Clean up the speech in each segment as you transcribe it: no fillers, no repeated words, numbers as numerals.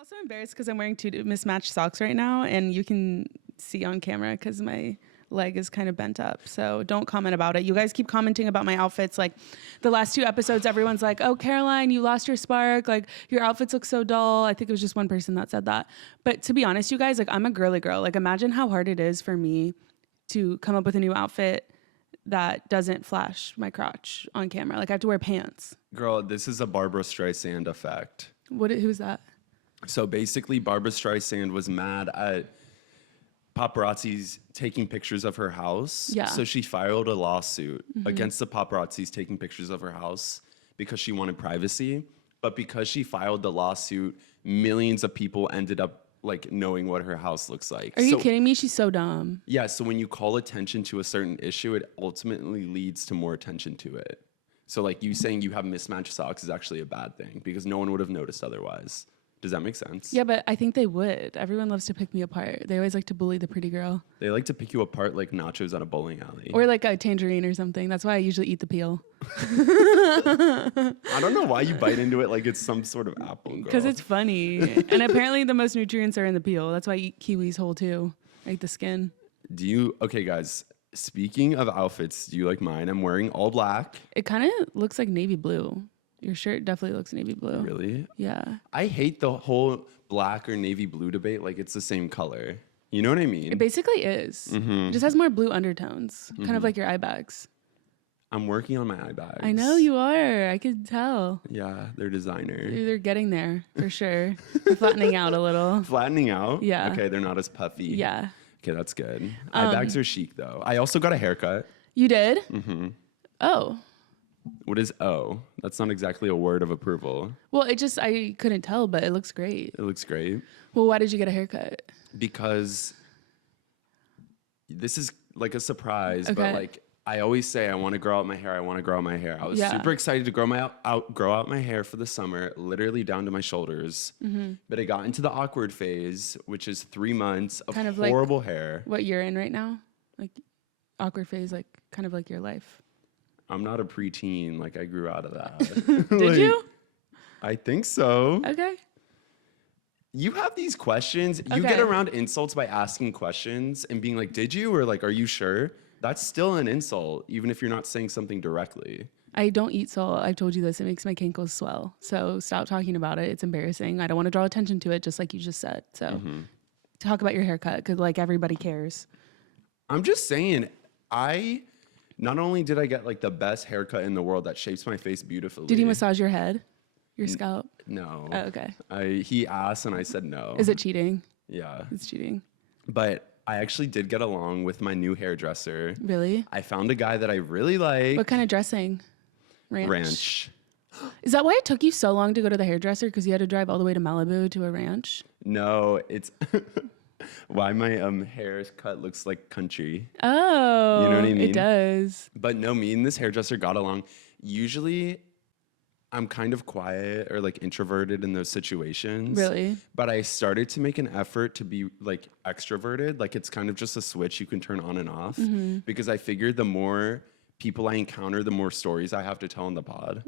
also embarrassed because I'm wearing two mismatched socks right now, and you can see on camera because my leg is kind of bent up. So don't comment about it. You guys keep commenting about my outfits. Like the last 2 episodes, everyone's like, oh, Caroline, you lost your spark. Like your outfits look so dull. I think it was just one person that said that. But to be honest, you guys, like I'm a girly girl. Like imagine how hard it is for me to come up with a new outfit that doesn't flash my crotch on camera. Like I have to wear pants. Girl, this is a Barbara Streisand effect. Who's that? So basically, Barbara Streisand was mad at paparazzis taking pictures of her house. Yeah. So she filed a lawsuit against the paparazzis taking pictures of her house because she wanted privacy. But because she filed the lawsuit, millions of people ended up like knowing what her house looks like. Are you kidding me? She's so dumb. Yeah. So when you call attention to a certain issue, it ultimately leads to more attention to it. So like you saying you have mismatched socks is actually a bad thing because no one would have noticed otherwise. Does that make sense? Yeah, but I think they would. Everyone loves to pick me apart. They always like to bully the pretty girl. They like to pick you apart like nachos at a bowling alley. Or like a tangerine or something. That's why I usually eat the peel. I don't know why you bite into it like it's some sort of apple, girl. Because it's funny. And apparently the most nutrients are in the peel. That's why I eat kiwis whole too. I eat the skin. Okay, guys, speaking of outfits, do you like mine? I'm wearing all black. It kind of looks like navy blue. Your shirt definitely looks navy blue. Really? Yeah. I hate the whole black or navy blue debate like it's the same color. You know what I mean? It basically is. It just has more blue undertones. Kind of like your eye bags. I'm working on my eye bags. I know you are. I could tell. Yeah, they're designer. They're getting there for sure. They're flattening out a little. Flattening out? Yeah. Okay, they're not as puffy. Yeah. Okay, that's good. Eye bags are chic though. I also got a haircut. You did? Mm-hmm. Oh. What is O? That's not exactly a word of approval. Well, I couldn't tell, but it looks great. It looks great. Well, why did you get a haircut? Because this is like a surprise, Okay. but like I always say I want to grow out my hair. I want to grow out my hair. I was super excited to grow out my hair for the summer, literally down to my shoulders. But I got into the awkward phase, which is 3 months of kind of horrible hair. What you're in right now? Like awkward phase, like kind of like your life. I'm not a preteen. Like I grew out of that. Did you? I think so. Okay. You have these questions. You get around insults by asking questions and being like, did you? Or like, are you sure? That's still an insult, even if you're not saying something directly. I don't eat salt. I've told you this. It makes my cankles swell. So stop talking about it. It's embarrassing. I don't want to draw attention to it, just like you just said. So talk about your haircut because like everybody cares. I'm just saying, not only did I get like the best haircut in the world that shapes my face beautifully. Did he massage your head? Your scalp? No. Oh, okay. He asked and I said no. Is it cheating? Yeah. It's cheating. But I actually did get along with my new hairdresser. Really? I found a guy that I really like. What kind of dressing? Ranch. Is that why it took you so long to go to the hairdresser? Because you had to drive all the way to Malibu to a ranch? No, it's why my haircut looks like country. Oh, you know what I mean? It does. But no, me and this hairdresser got along. Usually, I'm kind of quiet or like introverted in those situations. Really? But I started to make an effort to be like extroverted. Like it's kind of just a switch you can turn on and off. Because I figured the more people I encounter, the more stories I have to tell in the pod.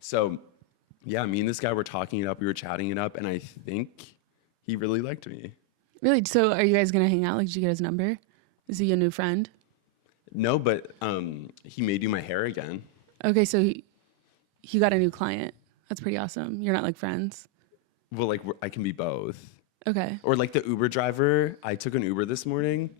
So yeah, me and this guy were talking it up. We were chatting it up. And I think he really liked me. Really? So are you guys going to hang out? Like, did you get his number? Is he a new friend? No, but he may do my hair again. Okay, so he got a new client. That's pretty awesome. You're not like friends? Well, like I can be both. Okay. Or like the Uber driver. I took an Uber this morning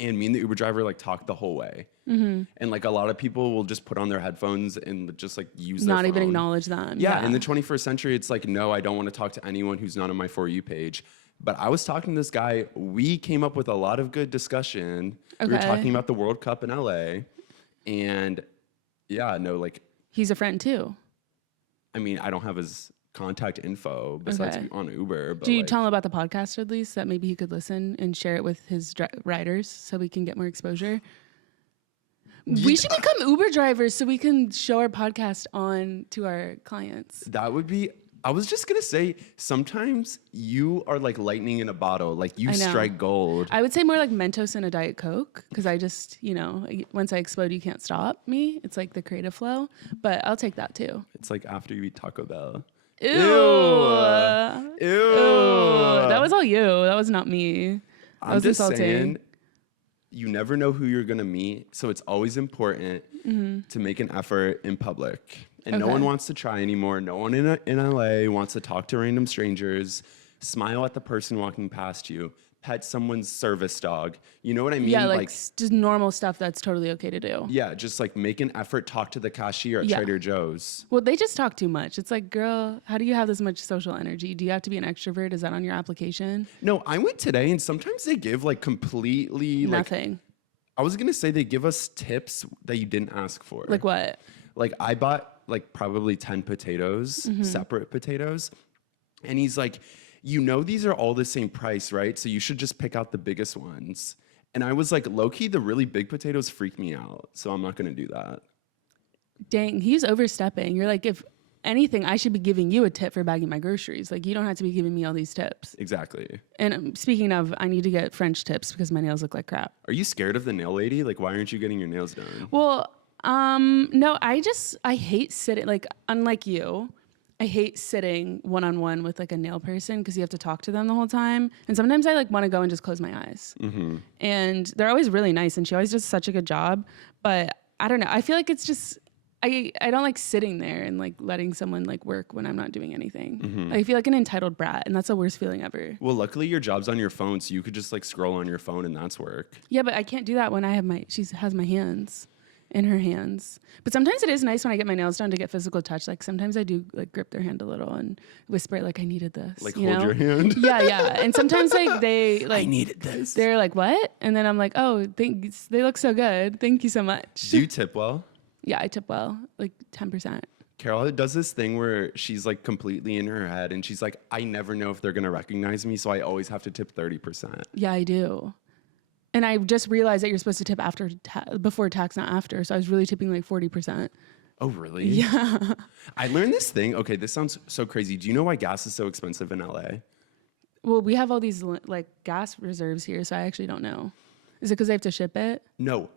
and me and the Uber driver like talked the whole way. And like a lot of people will just put on their headphones and just like use their phone. Not even acknowledge them. Yeah, in the 21st century, it's like, no, I don't want to talk to anyone who's not on my For You page. But I was talking to this guy. We came up with a lot of good discussion. Okay. We were talking about the World Cup in LA. And yeah, no, like. He's a friend too. I mean, I don't have his contact info besides on Uber. But do you tell him about the podcast at least, that maybe he could listen and share it with his riders so we can get more exposure? We should become Uber drivers so we can show our podcast on to our clients. That would be. I was just going to say, sometimes you are like lightning in a bottle. Like you strike gold. I would say more like Mentos and a Diet Coke because I just, once I explode, you can't stop me. It's like the creative flow. But I'll take that too. It's like after you eat Taco Bell. Ew. Ew. That was not me. That I'm was just insulting. saying, you never know who you're gonna meet, so it's always important to make an effort in public. And no Okay. one wants to try anymore. No one in LA wants to talk to random strangers. Smile at the person walking past you. Pet someone's service dog. You know what I mean? Yeah, like just normal stuff that's totally okay to do. Yeah, just like make an effort, talk to the cashier at Yeah. Trader Joe's. Well, they just talk too much. It's like, girl, how do you have this much social energy? Do you have to be an extrovert? Is that on your application? No, I went today and sometimes they give like completely Nothing. I was gonna say they give us tips that you didn't ask for. Like what? Like I bought like probably 10 potatoes, separate potatoes. And he's like, you know, these are all the same price, right? So you should just pick out the biggest ones. And I was like, low-key, the really big potatoes freak me out. So I'm not going to do that. Dang, he's overstepping. You're like, if anything, I should be giving you a tip for bagging my groceries. Like, you don't have to be giving me all these tips. Exactly. And speaking of, I need to get French tips because my nails look like crap. Are you scared of the nail lady? Like, why aren't you getting your nails done? Well, no, I hate sitting, like, unlike you, I hate sitting one-on-one with like a nail person because you have to talk to them the whole time. And sometimes I like want to go and just close my eyes. And they're always really nice and she always does such a good job. But I don't know. I feel like it's just, I don't like sitting there and like letting someone like work when I'm not doing anything. I feel like an entitled brat and that's the worst feeling ever. Well, luckily your job's on your phone, so you could just like scroll on your phone and that's work. Yeah, but I can't do that when I have she has my hands in her hands. But sometimes it is nice when I get my nails done to get physical touch. Like sometimes I do like grip their hand a little and whisper like I needed this. Like you hold know? your hand? Yeah. And sometimes like they like I needed this. they're like, what? And then I'm like, oh, thanks. They look so good. Thank you so much. Do you tip well? Yeah, I tip well, like 10%. Carol does this thing where she's like completely in her head and she's like, I never know if they're gonna recognize me, so I always have to tip 30%. Yeah, I do. And I just realized that you're supposed to tip after before tax, not after. So I was really tipping like 40%. Oh, really? Yeah. I learned this thing. Okay, this sounds so crazy. Do you know why gas is so expensive in LA? Well, we have all these like gas reserves here, so I actually don't know. Is it because they have to ship it? No.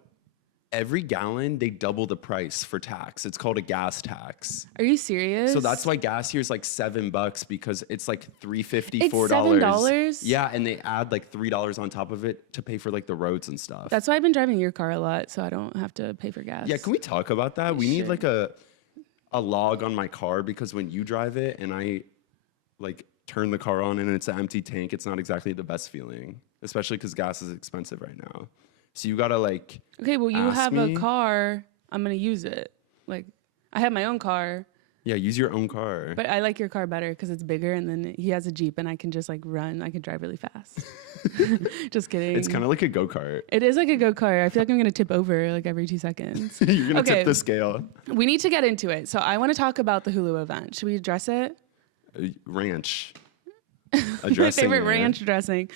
Every gallon, they double the price for tax. It's called a gas tax. Are you serious? So that's why gas here is like $7 because it's like $3.50, It's $4. $7? Yeah, and they add like $3 on top of it to pay for like the roads and stuff. That's why I've been driving your car a lot, so I don't have to pay for gas. Yeah, can we talk about that? We need Sure. like a log on my car because when you drive it and I like turn the car on and it's an empty tank, it's not exactly the best feeling, especially because gas is expensive right now. So you gotta like. Okay, well, you ask have me. a car. I'm going to use it. Like, I have my own car, Yeah, use your own car. but I like your car better because it's bigger, and then he has a Jeep, and I can just like run. I can drive really fast. Just kidding. It's kind of like a go-kart. It is like a go-kart. I feel like I'm going to tip over like every 2 seconds. You're gonna Okay. tip the scale. We need to get into it. So I want to talk about the Hulu event. Should we address it? Ranch. My Addressing favorite it. ranch dressing.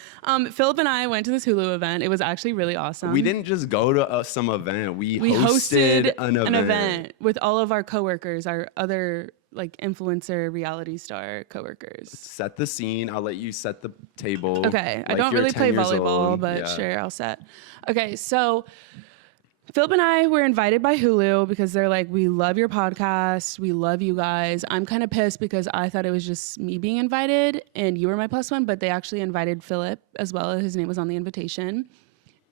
Philip and I went to this Hulu event. It was actually really awesome. We didn't just go to some event. We hosted an event. with all of our coworkers, our other like influencer reality star coworkers. Set the scene. I'll let you set the table. Okay, I like don't you're really 10 play years volleyball, old. but Yeah. sure, I'll set. Okay, so Philip and I were invited by Hulu because they're like, we love your podcast. We love you guys. I'm kind of pissed because I thought it was just me being invited and you were my plus one, but they actually invited Phillip as well. His name was on the invitation.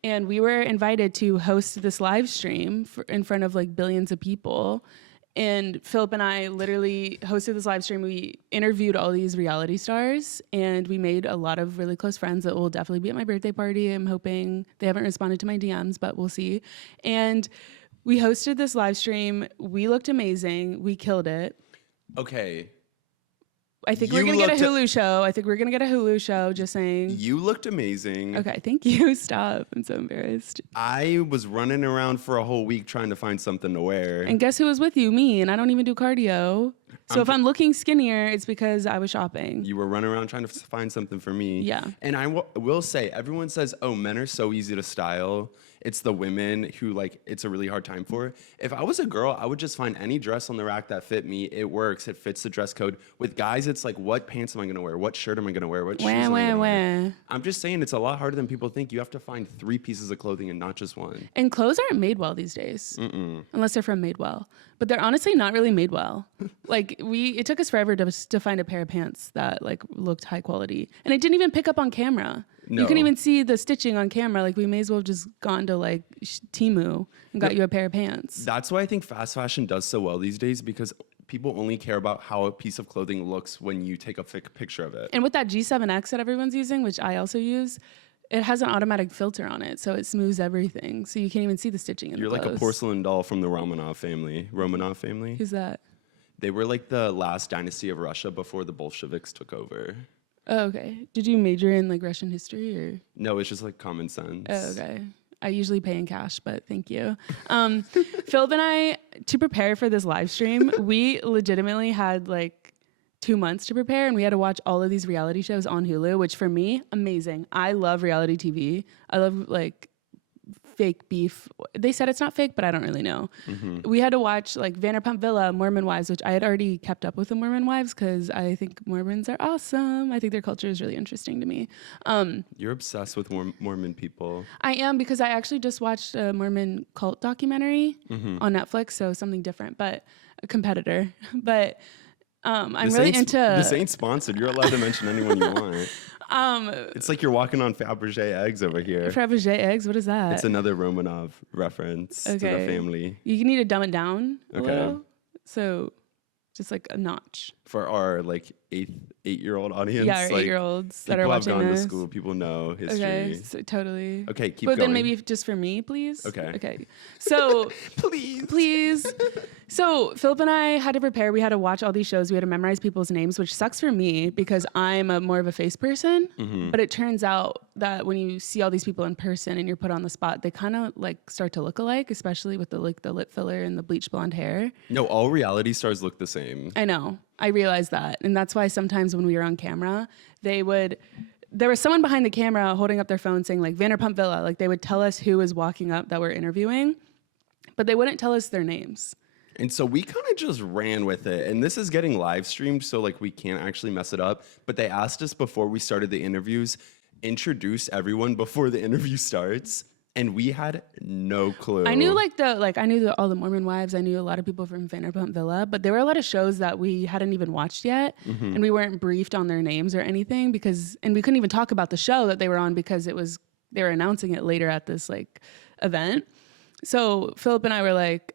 And we were invited to host this live stream in front of like billions of people. And Philip and I literally hosted this live stream. We interviewed all these reality stars and we made a lot of really close friends that will definitely be at my birthday party. I'm hoping they haven't responded to my DMs, but we'll see. And we hosted this live stream. We looked amazing. We killed it. Okay. I think we're You going to get a looked Hulu show. I think we're going to get a Hulu show, just saying. You looked amazing. Okay, thank you. Stop. I'm so embarrassed. I was running around for a whole week trying to find something to wear. And guess who was with you? Me. And I don't even do cardio. So if I'm looking skinnier, it's because I was shopping. You were running around trying to find something for me. Yeah. And I will say, everyone says, oh, men are so easy to style. it's the women who like it's a really hard time for. If I was a girl, I would just find any dress on the rack that fit me. It works. It fits the dress code. With guys, it's like, what pants am I gonna wear? What shirt am I gonna wear? What shoes am I gonna wear? I'm just saying it's a lot harder than people think. You have to find 3 pieces of clothing and not just one. And clothes aren't made well these days, unless they're from Madewell. But they're honestly not really made well. Like it took us forever to find a pair of pants that like looked high quality, and it didn't even pick up on camera. No. You couldn't even see the stitching on camera. Like we may as well have just gone to like Temu and got you a pair of pants. That's why I think fast fashion does so well these days, because people only care about how a piece of clothing looks when you take a picture of it. And with that G7X that everyone's using, which I also use, it has an automatic filter on it, so it smooths everything. So you can't even see the stitching in You're the like clothes. a porcelain doll from the Romanov family. Who's that? They were like the last dynasty of Russia before the Bolsheviks took over. Oh, okay. Did you major in like Russian history or? No, it's just like common sense. Oh, okay. I usually pay in cash, but thank you. Phillip and I, to prepare for this live stream, we legitimately had like 2 months to prepare, and we had to watch all of these reality shows on Hulu, which for me, amazing. I love reality TV. I love like fake beef. They said it's not fake, but I don't really know. We had to watch like Vanderpump Villa, Mormon Wives, which I had already kept up with the Mormon Wives because I think Mormons are awesome. I think their culture is really interesting to me. You're obsessed with Mormon people. I am, because I actually just watched a Mormon cult documentary on Netflix, so something different, but a competitor. But I'm really into... This ain't sponsored. You're allowed to mention anyone you want. It's like you're walking on Fabergé eggs over here. Fabergé eggs? What is that? It's another Romanov reference to the family. You need to dumb it down a Okay. little. So just like a notch. For our like 8-year-old audience. Yeah, our like, 8-year-olds that are people have watching gone this. to school. People know history. Okay, so totally. Okay, keep but going. then maybe just for me, please. Okay. Okay. So please. So Phillip and I had to prepare. We had to watch all these shows. We had to memorize people's names, which sucks for me because I'm more of a face person. But it turns out that when you see all these people in person and you're put on the spot, they kind of like start to look alike, especially with the lip filler and the bleach blonde hair. No, all reality stars look the same. I know. I realized that. And that's why sometimes when we were on camera, there was someone behind the camera holding up their phone saying like Vanderpump Villa. Like they would tell us who was walking up that we're interviewing, but they wouldn't tell us their names. And so we kind of just ran with it. And this is getting live streamed, so like we can't actually mess it up. But they asked us before we started the interviews, introduce everyone before the interview starts. And we had no clue. I knew all the Mormon Wives. I knew a lot of people from Vanderpump Villa, but there were a lot of shows that we hadn't even watched yet, and we weren't briefed on their names or anything and we couldn't even talk about the show that they were on because they were announcing it later at this like event. So Phillip and I were like,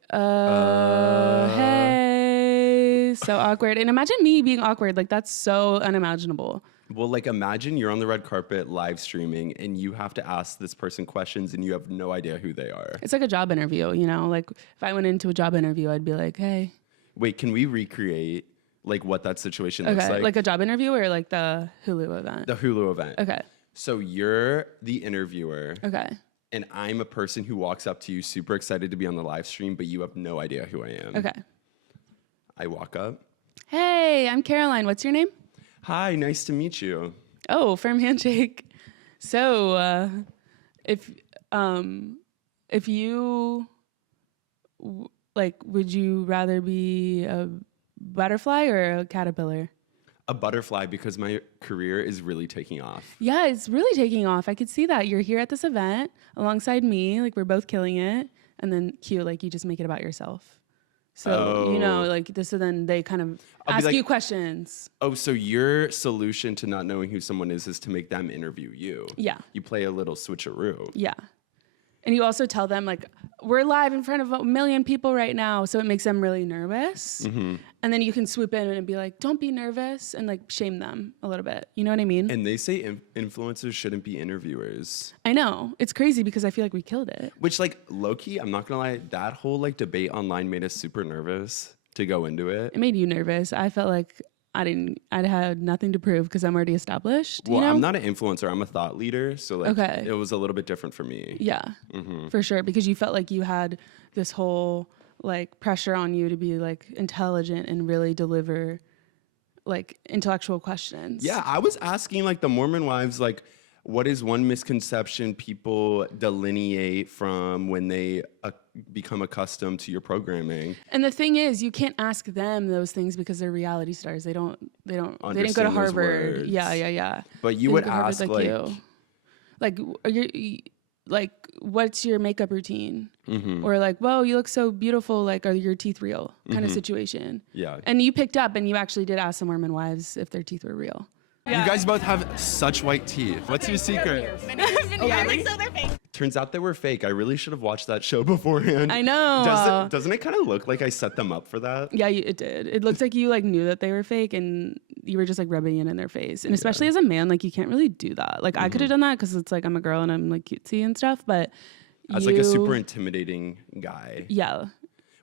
hey, so awkward. And imagine me being awkward. Like that's so unimaginable. Well, like imagine you're on the red carpet live streaming and you have to ask this person questions and you have no idea who they are. It's like a job interview, you know? Like if I went into a job interview, I'd be like, hey. Wait, can we recreate like what that situation looks like? Like a job interview or like the Hulu event? The Hulu event. Okay. So you're the interviewer. Okay. And I'm a person who walks up to you super excited to be on the live stream, but you have no idea who I am. Okay. I walk up. Hey, I'm Caroline. What's your name? Hi, nice to meet you. Oh, firm handshake. So, if you would you rather be a butterfly or a caterpillar? A butterfly, because my career is really taking off. Yeah, it's really taking off. I could see that. You're here at this event alongside me. Like we're both killing it. And then cute, like you just make it about yourself. So, you know, like this, so then they kind of ask you questions. Oh, so your solution to not knowing who someone is to make them interview you. Yeah. You play a little switcheroo. Yeah. And you also tell them like, we're live in front of 1 million people right now. So it makes them really nervous. And then you can swoop in and be like, don't be nervous, and like shame them a little bit. You know what I mean? And they say influencers shouldn't be interviewers. I know. It's crazy because I feel like we killed it. Which like low-key, I'm not gonna lie, that whole like debate online made us super nervous to go into it. It made you nervous. I felt like I had nothing to prove because I'm already established. Well, you know? I'm not an influencer. I'm a thought leader. So like Okay. it was a little bit different for me. Yeah, for sure. Because you felt like you had this whole like pressure on you to be like intelligent and really deliver like intellectual questions. Yeah, I was asking like the Mormon wives, like, what is one misconception people delineate from when they become accustomed to your programming? And the thing is, you can't ask them those things because they're reality stars. They didn't go to Understand those Harvard. words. Yeah. But you They would didn't go to Harvard ask like are you like, what's your makeup routine? Mm-hmm. Or like, whoa, you look so beautiful. Like, are your teeth real? Kind of situation. Yeah. And you picked up and you actually did ask some Mormon wives if their teeth were real. You guys both have such white teeth. What's your secret? So they're fake. Turns out they were fake. I really should have watched that show beforehand. I know. Doesn't it kind of look like I set them up for that? Yeah, it did. It looks like you like knew that they were fake and you were just like rubbing it in their face. And especially as a man, like you can't really do that. Like I could have done that because it's like I'm a girl and I'm like cutesy and stuff. But As like a super intimidating guy. Yeah.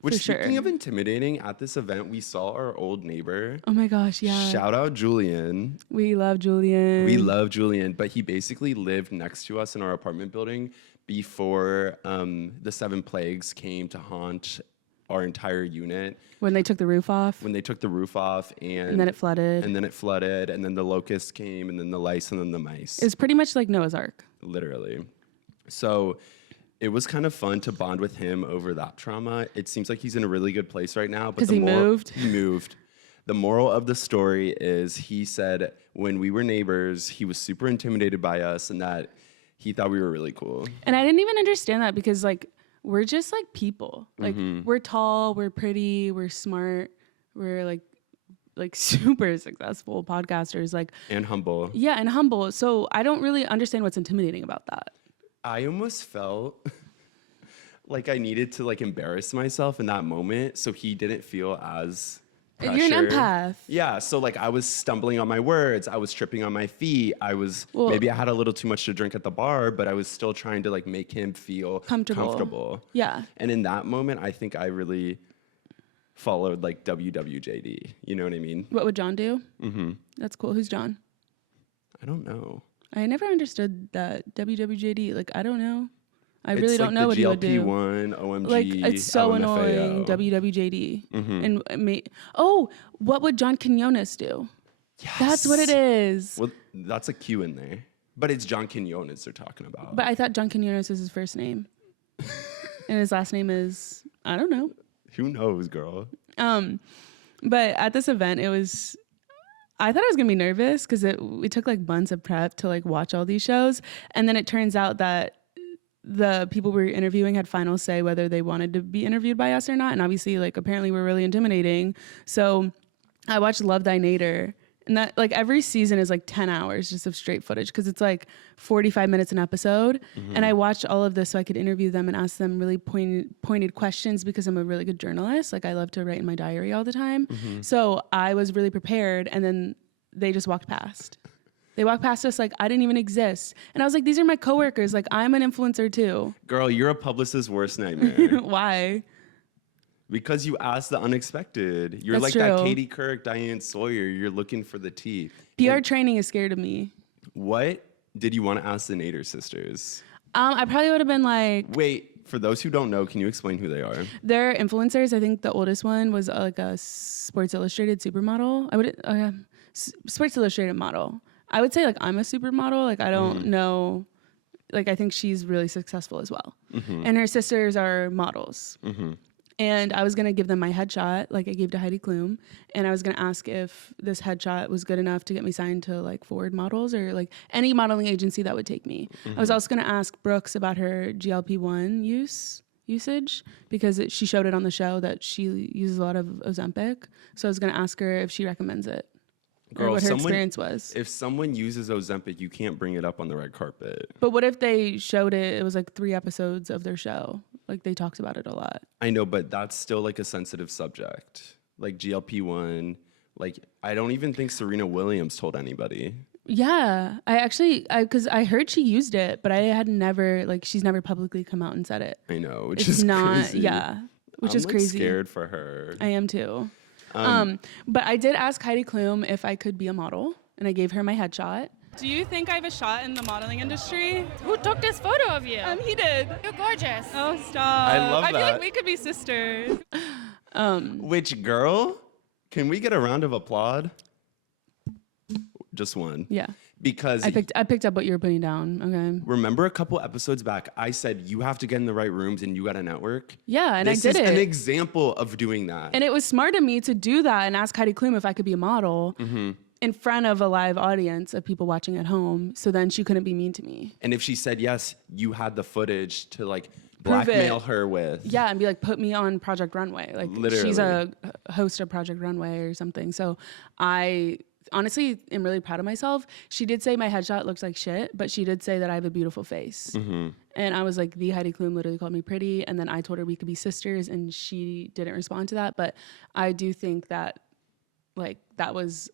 Which, for speaking sure. of intimidating, at this event, we saw our old neighbor. Oh my gosh, yeah. Shout out Julian. We love Julian. We love Julian, but he basically lived next to us in our apartment building before the 7 plagues came to haunt our entire unit. When they took the roof off. When they took the roof off And then it flooded. And then it flooded, and then the locusts came, and then the lice, and then the mice. It was pretty much like Noah's Ark. Literally. So it was kind of fun to bond with him over that trauma. It seems like he's in a really good place right now. Because he moved? He moved. The moral of the story is he said when we were neighbors, he was super intimidated by us and that he thought we were really cool. And I didn't even understand that because like we're just like people. Like Mm-hmm. we're tall, we're pretty, we're smart, we're like super successful podcasters. Like And humble. yeah, and humble. So I don't really understand what's intimidating about that. I almost felt like I needed to like embarrass myself in that moment so he didn't feel as pressure. You're an empath. Yeah, so like I was stumbling on my words, I was tripping on my feet, maybe I had a little too much to drink at the bar, but I was still trying to like make him feel comfortable. Yeah. And in that moment, I think I really followed like WWJD. You know what I mean? What would John do? Mm-hmm. That's cool. Who's John? I don't know. I never understood that WWJD. Like I don't know. I It's really like don't know the what he would do. GLP-1, OMG, Like it's so LMFAO. annoying. WWJD. What would John Quinones do? Yes. That's what it is. Well, that's a Q in there. But it's John Quinones they're talking about. But I thought John Quinones was his first name, and his last name is I don't know. Who knows, girl? But at this event, I thought I was gonna be nervous because we took like months of prep to like watch all these shows, and then it turns out that the people we were interviewing had final say whether they wanted to be interviewed by us or not, and obviously like apparently we're really intimidating. So I watched Love Thy Nader, and that like every season is like 10 hours just of straight footage because it's like 45 minutes an episode. And I watched all of this so I could interview them and ask them really pointed questions because I'm a really good journalist. Like I love to write in my diary all the time. So I was really prepared, and then they just walked past. They walked past us like I didn't even exist. And I was like, these are my coworkers. Like I'm an influencer too. Girl, you're a publicist's worst nightmare. Why? Because you asked the unexpected. You're That's like that true. Katie Couric, Diane Sawyer. You're looking for the tea. PR training is scared of me. What did you want to ask the Nader sisters? I probably would have been like, Wait, for those who don't know, can you explain who they are? they're influencers. I think the oldest one was like a Sports Illustrated supermodel. Sports Illustrated model. I would say like I'm a supermodel. Like I don't know. Like I think she's really successful as well. And her sisters are models. And I was gonna give them my headshot, like I gave to Heidi Klum, and I was gonna ask if this headshot was good enough to get me signed to like Forward Models or like any modeling agency that would take me. I was also gonna ask Brooks about her GLP-1 usage because she showed it on the show that she uses a lot of Ozempic. So I was gonna ask her if she recommends it. Or what her experience was. If someone uses Ozempic, you can't bring it up on the red carpet. But what if they showed it? It was like 3 episodes of their show. Like they talked about it a lot. I know, but that's still like a sensitive subject. Like GLP-1. Like I don't even think Serena Williams told anybody. Yeah, because I heard she used it, but I had never she's never publicly come out and said it. I know, which It's is not, crazy. yeah, which is I'm crazy. Scared for her. I am too. But I did ask Heidi Klum if I could be a model, and I gave her my headshot. Do you think I have a shot in the modeling industry? Who took this photo of you? He did. You're gorgeous. Oh, stop. I love I feel that. like we could be sisters. Which girl? Can we get a round of applause? Just one. Yeah. Because I picked up what you were putting down. Okay. remember a couple episodes back, I said you have to get in the right rooms and you got to network. Yeah, and This I did is it. an example of doing that. And it was smart of me to do that and ask Heidi Klum if I could be a model in front of a live audience of people watching at home. So then she couldn't be mean to me. And if she said yes, you had the footage to like Prove blackmail it. her with. Yeah, and be like, put me on Project Runway. Like she's a host of Project Runway or something. So I honestly am really proud of myself. She did say my headshot looks like shit, but she did say that I have a beautiful face. And I was like, the Heidi Klum literally called me pretty. And then I told her we could be sisters and she didn't respond to that. But I do think that like that was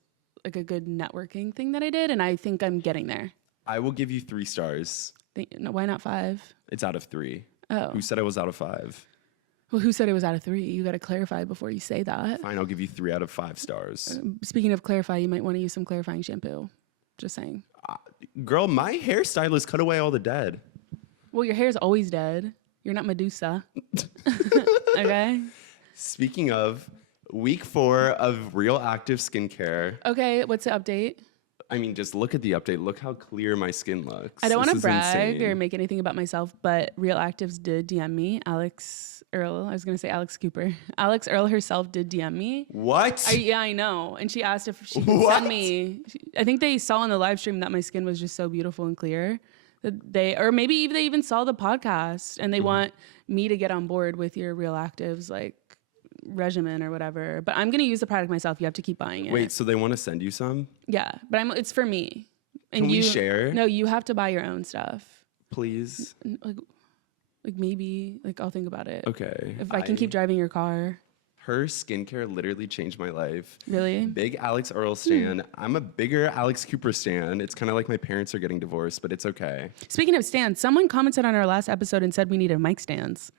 like a good networking thing that I did. And I think I'm getting there. I will give you 3 stars. No, why not 5? It's out of 3. Oh. Who said I was out of 5? Well, who said it was out of 3? You got to clarify before you say that. Fine, I'll give you 3 out of 5 stars. Speaking of clarify, you might want to use some clarifying shampoo. Just saying. Girl, my hairstylist cut away all the dead. Well, your hair's always dead. You're not Medusa. Okay? Speaking of, week 4 of Real Active Skincare. Okay, what's the update? I mean, just look at the update. Look how clear my skin looks. I don't want This to is brag insane. or make anything about myself, but Real Actives did DM me. Alex Earl. I was going to say Alex Cooper. Alex Earl herself did DM me. What? Yeah, I know. And she asked if she could What? send me. I think they saw on the live stream that my skin was just so beautiful and clear that or maybe they even saw the podcast and they want me to get on board with your Real Actives like regimen or whatever. But I'm going to use the product myself. You have to keep buying it. Wait, so they want to send you some? Yeah, but it's for me. And Can we you share? No, you have to buy your own stuff. Please? Like maybe, like I'll think about it. Okay. If I can keep driving your car. Her skincare literally changed my life. Really? Big Alex Earl stan. I'm a bigger Alex Cooper stan. It's kind of like my parents are getting divorced, but it's okay. Speaking of stands, someone commented on our last episode and said we needed mic stands.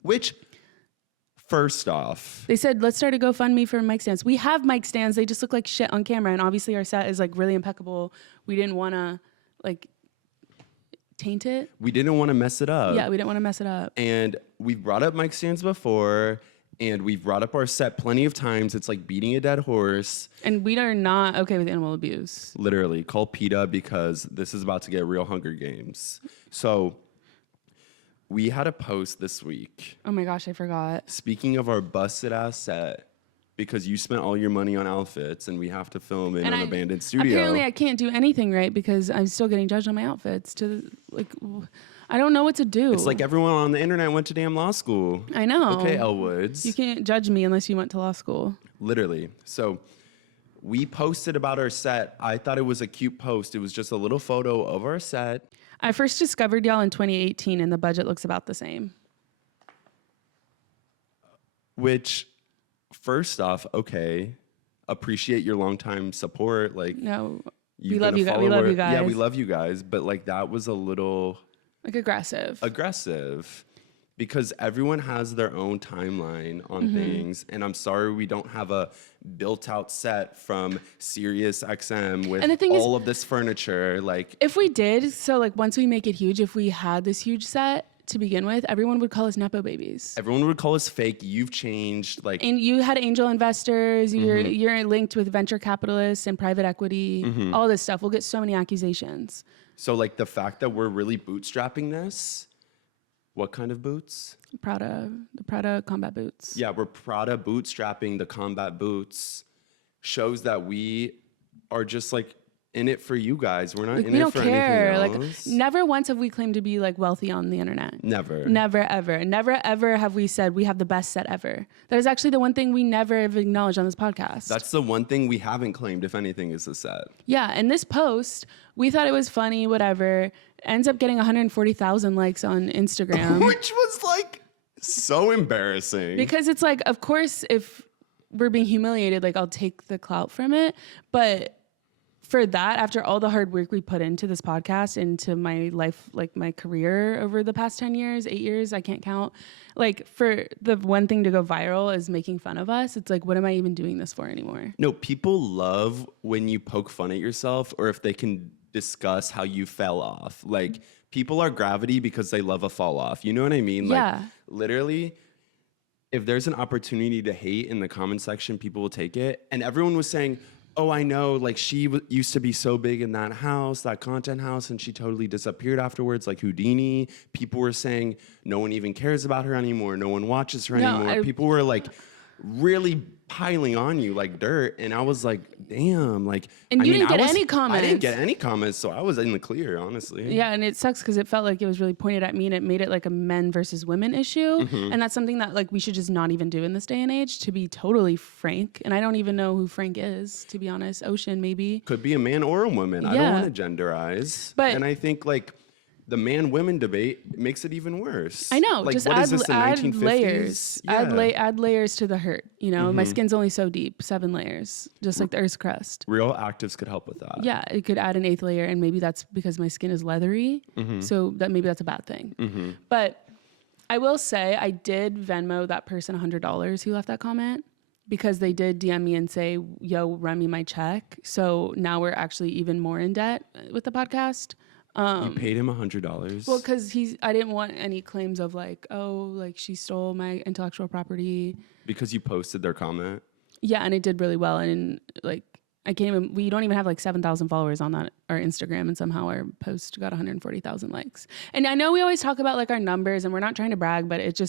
Which, first off, They said, let's start a GoFundMe for mic stands. We have mic stands. They just look like shit on camera. And obviously our set is like really impeccable. We didn't want to like taint it. we didn't want to mess it up. Yeah, we didn't want to mess it up. And we've brought up mic stands before, and we've brought up our set plenty of times. It's like beating a dead horse. And we are not okay with animal abuse. Literally, call PETA because this is about to get real Hunger Games. So we had a post this week. Oh my gosh, I forgot. Speaking of our busted ass set, because you spent all your money on outfits and we have to film in an abandoned studio. Apparently I can't do anything right because I'm still getting judged on my outfits. I don't know what to do. It's like everyone on the internet went to damn law school. I know. Okay, Elle Woods. You can't judge me unless you went to law school. Literally. So we posted about our set. I thought it was a cute post. It was just a little photo of our set. I first discovered y'all in 2018 and the budget looks about the same. Which, first off, okay, appreciate your longtime support. Like, No, you've we love been a you guys. We love follower. you guys. Yeah, we love you guys. But like, that was a little Like aggressive. aggressive because everyone has their own timeline on Mm-hmm. things. And I'm sorry we don't have a built out set from Sirius XM with And the thing is- all of this furniture. Like, If we did, so like once we make it huge, if we had this huge set to begin with, everyone would call us Nepo babies. everyone would call us fake. You've changed. Like, And you had angel investors, Mm-hmm. you're linked with venture capitalists and private equity, Mm-hmm. all this stuff. We'll get so many accusations. so like the fact that we're really bootstrapping this, what kind of boots? The Prada combat boots. Yeah, we're Prada bootstrapping the combat boots shows that we are just like in it for you guys. We're not Like, in we it don't for care. anything Like else. never once have we claimed to be like wealthy on the internet. Never. Never ever. Never ever have we said we have the best set ever. That is actually the one thing we never have acknowledged on this podcast. That's the one thing we haven't claimed, if anything, is the set. Yeah, and this post, we thought it was funny, whatever. Ends up getting 140,000 likes on Instagram. Which was like so embarrassing. Because it's like, of course, if we're being humiliated, like I'll take the clout from it. But for that, after all the hard work we put into this podcast, into my life, like my career over the past 10 years, 8 years, I can't count. Like for the one thing to go viral is making fun of us. It's like, what am I even doing this for anymore? No, people love when you poke fun at yourself or if they can discuss how you fell off. Like, people are gravity because they love a fall off. You know what I mean? Yeah. Like, literally, if there's an opportunity to hate in the comment section, people will take it. And everyone was saying, oh, I know, like she used to be so big in that house, that content house, and she totally disappeared afterwards, like Houdini. People were saying no one even cares about her anymore. No one watches her anymore. People were like really piling on you like dirt, and I was like, damn, like. And you didn't get any comments. I didn't get any comments, so I was in the clear, honestly. Yeah, and it sucks because it felt like it was really pointed at me, and it made it like a men versus women issue, and that's something that like we should just not even do in this day and age. To be totally frank, and I don't even know who Frank is, to be honest. Ocean, maybe. Could be a man or a woman. I don't want to genderize, and I think like. The man-women debate makes it even worse. I know. Like, just what add, is this, the add 1950s? layers. Yeah. Add layers to the hurt. You know, my skin's only so deep, 7 layers, just like the Earth's crust. Real actives could help with that. Yeah, it could add an 8th layer, and maybe that's because my skin is leathery. So that maybe that's a bad thing. But I will say I did Venmo that person $100 who left that comment, because they did DM me and say, yo, run me my check. So now we're actually even more in debt with the podcast. You paid him $100. Well, because I didn't want any claims of like, oh, like she stole my intellectual property. Because you posted their comment? Yeah, and it did really well. And like, we don't even have like 7,000 followers on our Instagram, and somehow our post got 140,000 likes. And I know we always talk about like our numbers, and we're not trying to brag, but it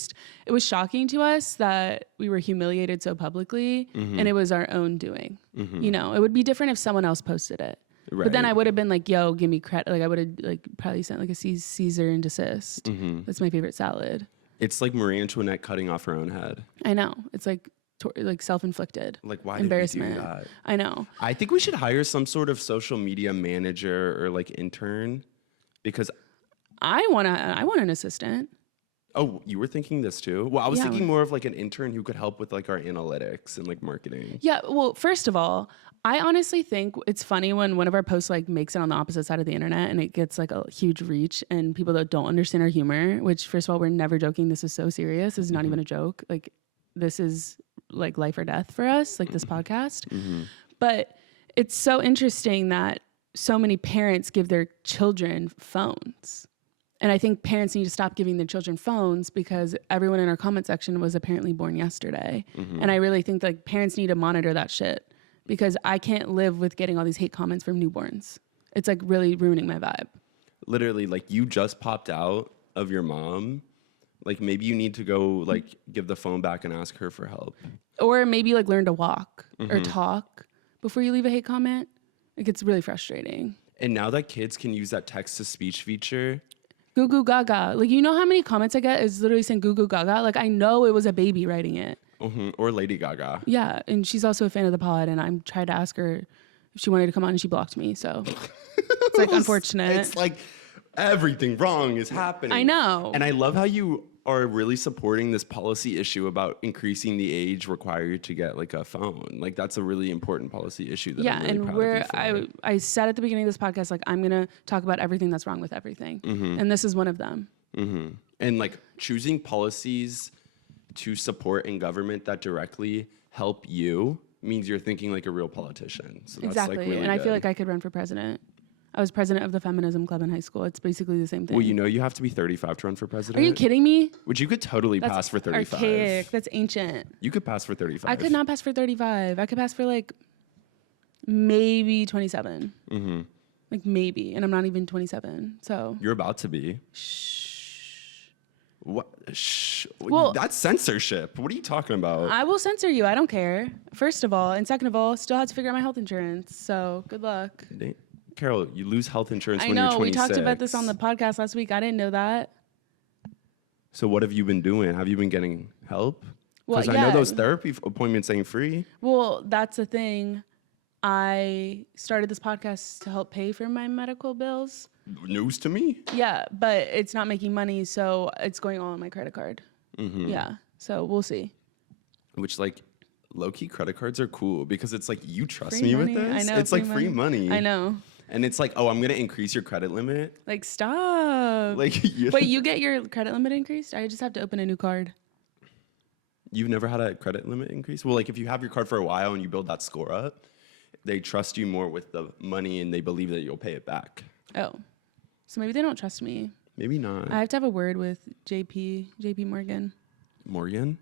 was shocking to us that we were humiliated so publicly, and it was our own doing. You know, it would be different if someone else posted it. Right. But then I would have been like, yo, give me credit. Like I would have like probably sent like a Caesar and desist. That's my favorite salad. It's like Marie Antoinette cutting off her own head. I know. It's like self-inflicted. Like, why embarrassment. did we do that? I know. I think we should hire some sort of social media manager or like intern, because I want an assistant. Oh, you were thinking this too? Well, I was thinking more of like an intern who could help with like our analytics and like marketing. Yeah. Well, first of all, I honestly think it's funny when one of our posts like makes it on the opposite side of the internet and it gets like a huge reach, and people that don't understand our humor, which first of all, we're never joking. This is so serious. This is not even a joke. Like this is like life or death for us, like this podcast. But it's so interesting that so many parents give their children phones. And I think parents need to stop giving their children phones, because everyone in our comment section was apparently born yesterday. And I really think like parents need to monitor that shit, because I can't live with getting all these hate comments from newborns. It's like really ruining my vibe. Literally, like you just popped out of your mom. Like maybe you need to go like give the phone back and ask her for help. Or maybe like learn to walk or talk before you leave a hate comment. It gets really frustrating. And now that kids can use that text to speech feature. Goo goo gaga. Like, you know how many comments I get is literally saying goo goo gaga? Like, I know it was a baby writing it. Or Lady Gaga. Yeah, and she's also a fan of the pod, and I'm trying to ask her if she wanted to come on, and she blocked me, so it's like unfortunate. It's like everything wrong is happening. I know. And I love how you are really supporting this policy issue about increasing the age required to get like a phone. Like that's a really important policy issue that I'm really proud of you for. I said at the beginning of this podcast, like I'm gonna talk about everything that's wrong with everything, and this is one of them. And like choosing policies to support in government that directly help you means you're thinking like a real politician. So that's Exactly, like really and I good. feel like I could run for president. I was president of the feminism club in high school. It's basically the same thing. Well, you know you have to be 35 to run for president. Are you kidding me? Which you could totally pass for 35. Archaic. That's ancient. You could pass for 35. I could not pass for 35. I could pass for like maybe 27. Like maybe, and I'm not even 27. So You're about to be. shh. What? Shh. Well, that's censorship. What are you talking about? I will censor you. I don't care. First of all, and second of all, still have to figure out my health insurance. So good luck. Carol, you lose health insurance I when you're know. 26. We talked about this on the podcast last week. I didn't know that. So what have you been doing? Have you been getting help? Well, Because I know those therapy appointments ain't free. Well, that's the thing. I started this podcast to help pay for my medical bills. News to me. Yeah, but it's not making money, so it's going all on my credit card. Yeah, so we'll see. Which like low-key credit cards are cool because it's like you trust Free me money. with this. I know, It's like free money. I know. And it's like, oh, I'm gonna increase your credit limit. Like, stop. Like, Wait, you get your credit limit increased? I just have to open a new card. You've never had a credit limit increase? Well, like if you have your card for a while and you build that score up, they trust you more with the money and they believe that you'll pay it back. Oh, so maybe they don't trust me. Maybe not. I have to have a word with JP Morgan. Morgan?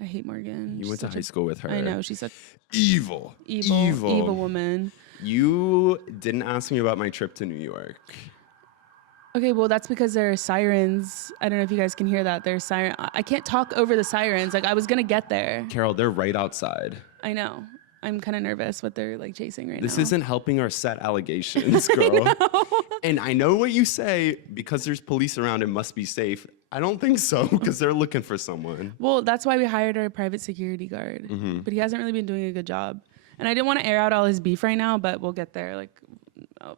I hate Morgan. You She's went to such high school with her. I know. She's such. Evil woman. You didn't ask me about my trip to New York. Okay, well, that's because there are sirens. I don't know if you guys can hear that. There's siren. I can't talk over the sirens. Like, I was gonna get there. Carol, they're right outside. I know. I'm kind of nervous what they're like chasing right now. This isn't helping our set allegations, girl. And I know what you say, because there's police around, it must be safe. I don't think so, because they're looking for someone. Well, that's why we hired our private security guard. But he hasn't really been doing a good job. And I didn't want to air out all his beef right now, but we'll get there. Like,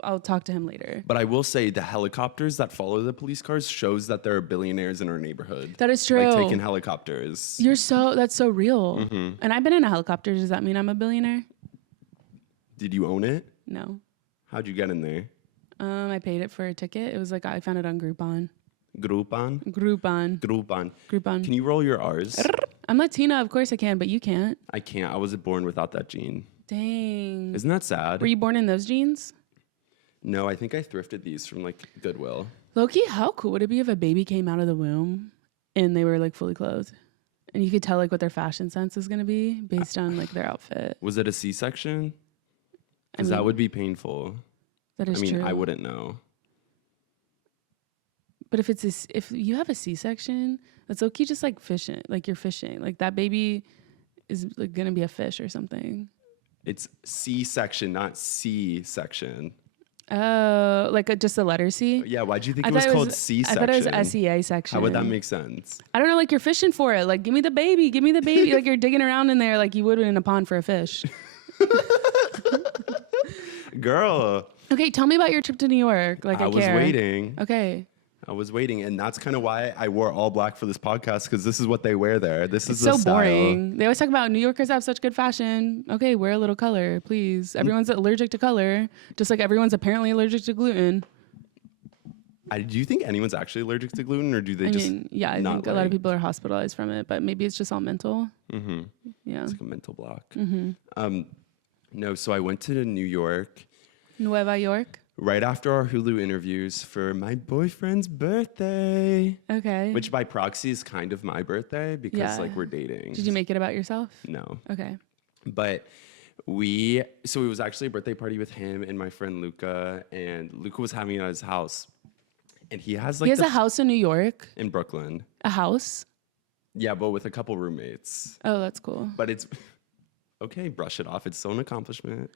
I'll talk to him later. But I will say the helicopters that follow the police cars shows that there are billionaires in our neighborhood. That is true. Like taking helicopters. That's so real. And I've been in a helicopter. Does that mean I'm a billionaire? Did you own it? No. How'd you get in there? I paid it for a ticket. It was like, I found it on Groupon. Groupon? Groupon. Can you roll your R's? I'm Latina. Of course I can, but you can't. I can't. I was born without that gene. Dang. Isn't that sad? Were you born in those jeans? No, I think I thrifted these from like Goodwill. Loki, how cool would it be if a baby came out of the womb and they were like fully clothed? And you could tell like what their fashion sense is going to be based on like their outfit. Was it a C-section? Because I mean, that would be painful. That is true. I wouldn't know. But if you have a C-section, that's Loki just like fishing. Like you're fishing. Like that baby is like going to be a fish or something. It's C-section, not C-section. Oh, like just a letter C? Yeah, why'd you think I it was thought called C-section? I thought it was SEA section. How would that make sense? I don't know, like you're fishing for it. Like, give me the baby, give me the baby. Like you're digging around in there like you would in a pond for a fish. Girl. Okay, tell me about your trip to New York. Like I was care. waiting. Okay. I was waiting, and that's kind of why I wore all black for this podcast, because this is what they wear there. This is the so style. boring. They always talk about New Yorkers have such good fashion. Okay, wear a little color, please. Everyone's allergic to color, just like everyone's apparently allergic to gluten. Do you think anyone's actually allergic to gluten, or do they I just mean, yeah, I not think a lot of people are hospitalized from it, but maybe it's just all mental. Mm-hmm. Yeah. It's like a mental block. No, so I went to New York Nueva York. right after our Hulu interviews for my boyfriend's birthday. Okay. Which by proxy is kind of my birthday, because like we're dating. Did you make it about yourself? No. Okay. But it was actually a birthday party with him and my friend Luca, and Luca was having it at his house. And he has like He has a house in New York. in Brooklyn. A house? Yeah, but with a couple roommates. Oh, that's cool. But it's okay, brush it off. It's still an accomplishment.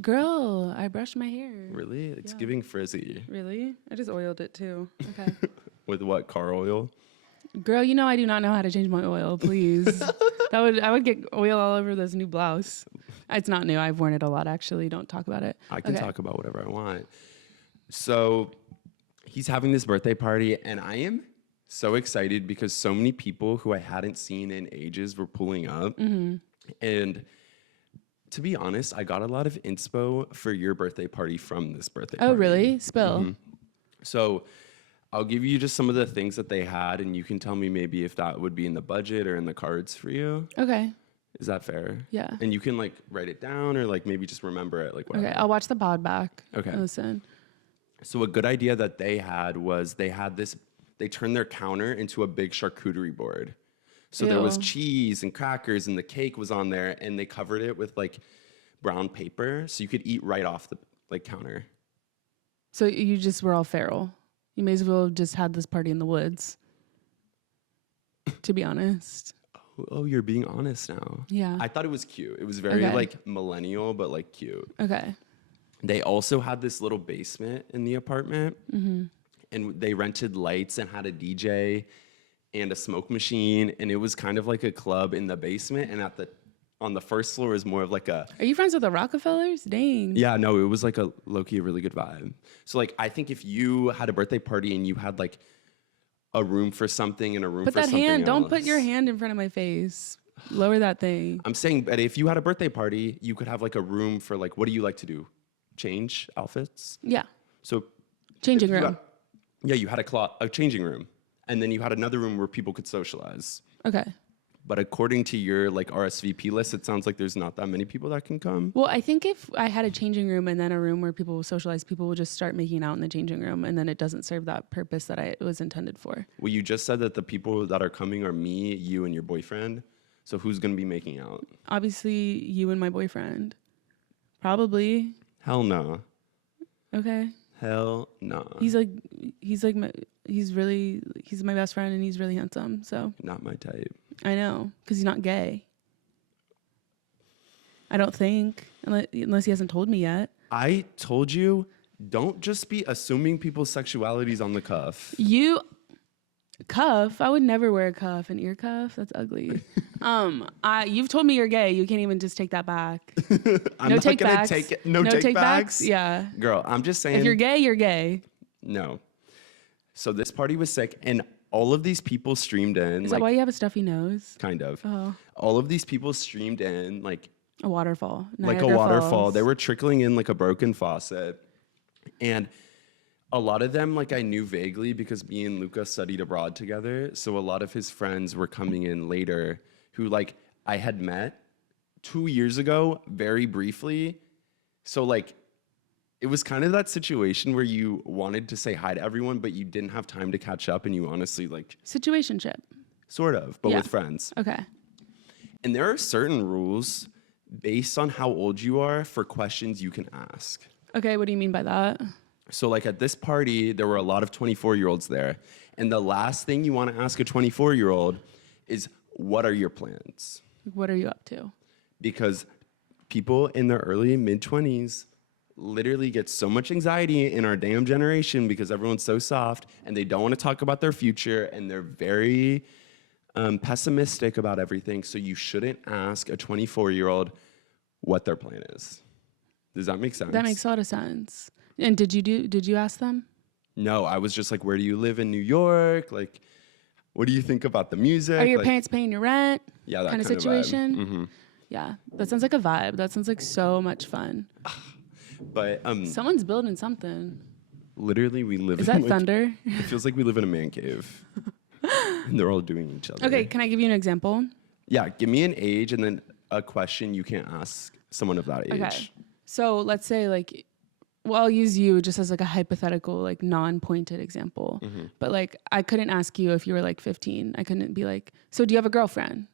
Girl, I brushed my hair. Really? It's giving frizzy. Really? I just oiled it too. Okay. With what, car oil? Girl, you know I do not know how to change my oil, please. I would get oil all over this new blouse. It's not new. I've worn it a lot actually. Don't talk about it. I can talk about whatever I want. So he's having this birthday party, and I am so excited because so many people who I hadn't seen in ages were pulling up. And to be honest, I got a lot of inspo for your birthday party from this birthday party. Oh, really? Spill. So I'll give you just some of the things that they had, and you can tell me maybe if that would be in the budget or in the cards for you. Okay. Is that fair? Yeah. And you can like write it down or like maybe just remember it, like whatever. Okay, I'll watch the pod back. Okay. Listen. So a good idea that they had was they turned their counter into a big charcuterie board. So there was Ew. cheese and crackers, and the cake was on there, and they covered it with like brown paper so you could eat right off the like counter. So you just were all feral. You may as well have just had this party in the woods. To be honest. Oh, you're being honest now. Yeah. I thought it was cute. It was very Okay. like millennial, but like cute. Okay. They also had this little basement in the apartment, and they rented lights and had a DJ and a smoke machine, and it was kind of like a club in the basement. And on the first floor is more of like a. Are you friends with the Rockefellers? Dang. Yeah, no, it was like a low-key, a really good vibe. So like, I think if you had a birthday party and you had like a room for something and a room Put for that something hand. else. Don't put your hand in front of my face. Lower that thing. I'm saying, but if you had a birthday party, you could have like a room for like, what do you like to do? Change outfits? Yeah. So Changing if you room. you had a changing room, and then you had another room where people could socialize. Okay. But according to your like RSVP list, it sounds like there's not that many people that can come. Well, I think if I had a changing room and then a room where people will socialize, people will just start making out in the changing room, and then it doesn't serve that purpose that it was intended for. Well, you just said that the people that are coming are me, you, and your boyfriend. So who's gonna be making out? Obviously, you and my boyfriend. Probably. Hell no. Okay. Hell no. He's my best friend and he's really handsome. So Not my type. I know, because he's not gay. I don't think, unless he hasn't told me yet. I told you, don't just be assuming people's sexualities on the cuff. Cuff? I would never wear a cuff, an ear cuff. That's ugly. You've told me you're gay. You can't even just take that back. I'm No not take gonna backs. take it. No take take backs. backs. Yeah. Girl, I'm just saying. If you're gay, you're gay. No. So this party was sick, and all of these people streamed in. Is that why you have a stuffy nose? Kind of. Oh. All of these people streamed in like A waterfall. like a Niagara waterfall. Falls. They were trickling in like a broken faucet. And a lot of them, like I knew vaguely because me and Luca studied abroad together. So a lot of his friends were coming in later who like I had met 2 years ago very briefly. So like it was kind of that situation where you wanted to say hi to everyone, but you didn't have time to catch up and you honestly like Situationship. sort of, but Yeah. with friends. Okay. And there are certain rules based on how old you are for questions you can ask. Okay, what do you mean by that? So like at this party, there were a lot of 24-year-olds there. And the last thing you want to ask a 24-year-old is, what are your plans? What are you up to? Because people in their early mid-20s literally get so much anxiety in our damn generation because everyone's so soft and they don't want to talk about their future and they're very pessimistic about everything. So you shouldn't ask a 24-year-old what their plan is. Does that make sense? That makes a lot of sense. And did you ask them? No, I was just like, where do you live in New York? Like, what do you think about the music? Are your Like, parents paying your rent? Yeah, that kind of vibe. situation. Mhm. Yeah, that sounds like a vibe. That sounds like so much fun. But Someone's building something. literally, we live Is in that like, thunder? It feels like we live in a man cave. And they're all doing each other. Okay, can I give you an example? Yeah, give me an age and then a question you can't ask someone of that age. Okay. So let's say like, well, I'll use you just as like a hypothetical, like non-pointed example. Mm-hmm. But like, I couldn't ask you if you were like 15. I couldn't be like, so do you have a girlfriend?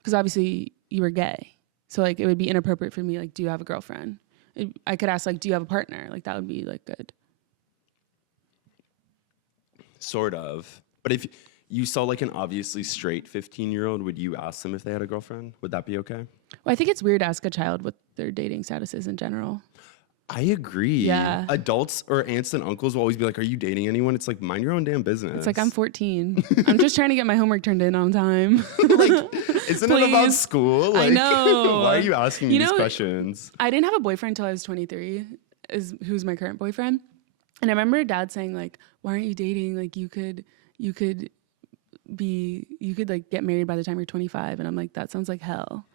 Because obviously you were gay. So like, it would be inappropriate for me. Like, do you have a girlfriend? I could ask like, do you have a partner? Like that would be like good. Sort of. But if you saw like an obviously straight 15-year-old, would you ask them if they had a girlfriend? Would that be okay? Well, I think it's weird to ask a child what their dating status is in general. I agree. Yeah. Adults or aunts and uncles will always be like, are you dating anyone? It's like, mind your own damn business. It's like, I'm 14. I'm just trying to get my homework turned in on time. Like, isn't it about Please. school? Like, I know. Why are you asking me You these know, questions? I didn't have a boyfriend until I was 23, who's my current boyfriend. And I remember dad saying like, why aren't you dating? Like you could like get married by the time you're 25. And I'm like, that sounds like hell.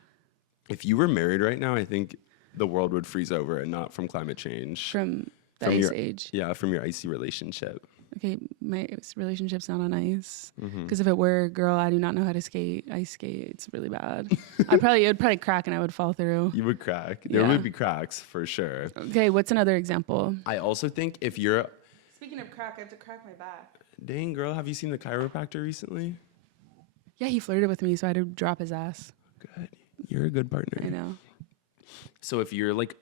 If you were married right now, I think the world would freeze over and not from climate change. From the From ice your- age. Yeah, from your icy relationship. Okay, my relationship's not on ice. Mm-hmm. Because if it were, girl, I do not know how to skate. Ice skate, it's really bad. It would probably crack and I would fall through. You would crack. There Yeah. would be cracks for sure. Okay, what's another example? I also think if you're, Speaking of crack, I have to crack my back. dang girl, have you seen the chiropractor recently? Yeah, he flirted with me, so I had to drop his ass. Good. You're a good partner. I know. So if you're like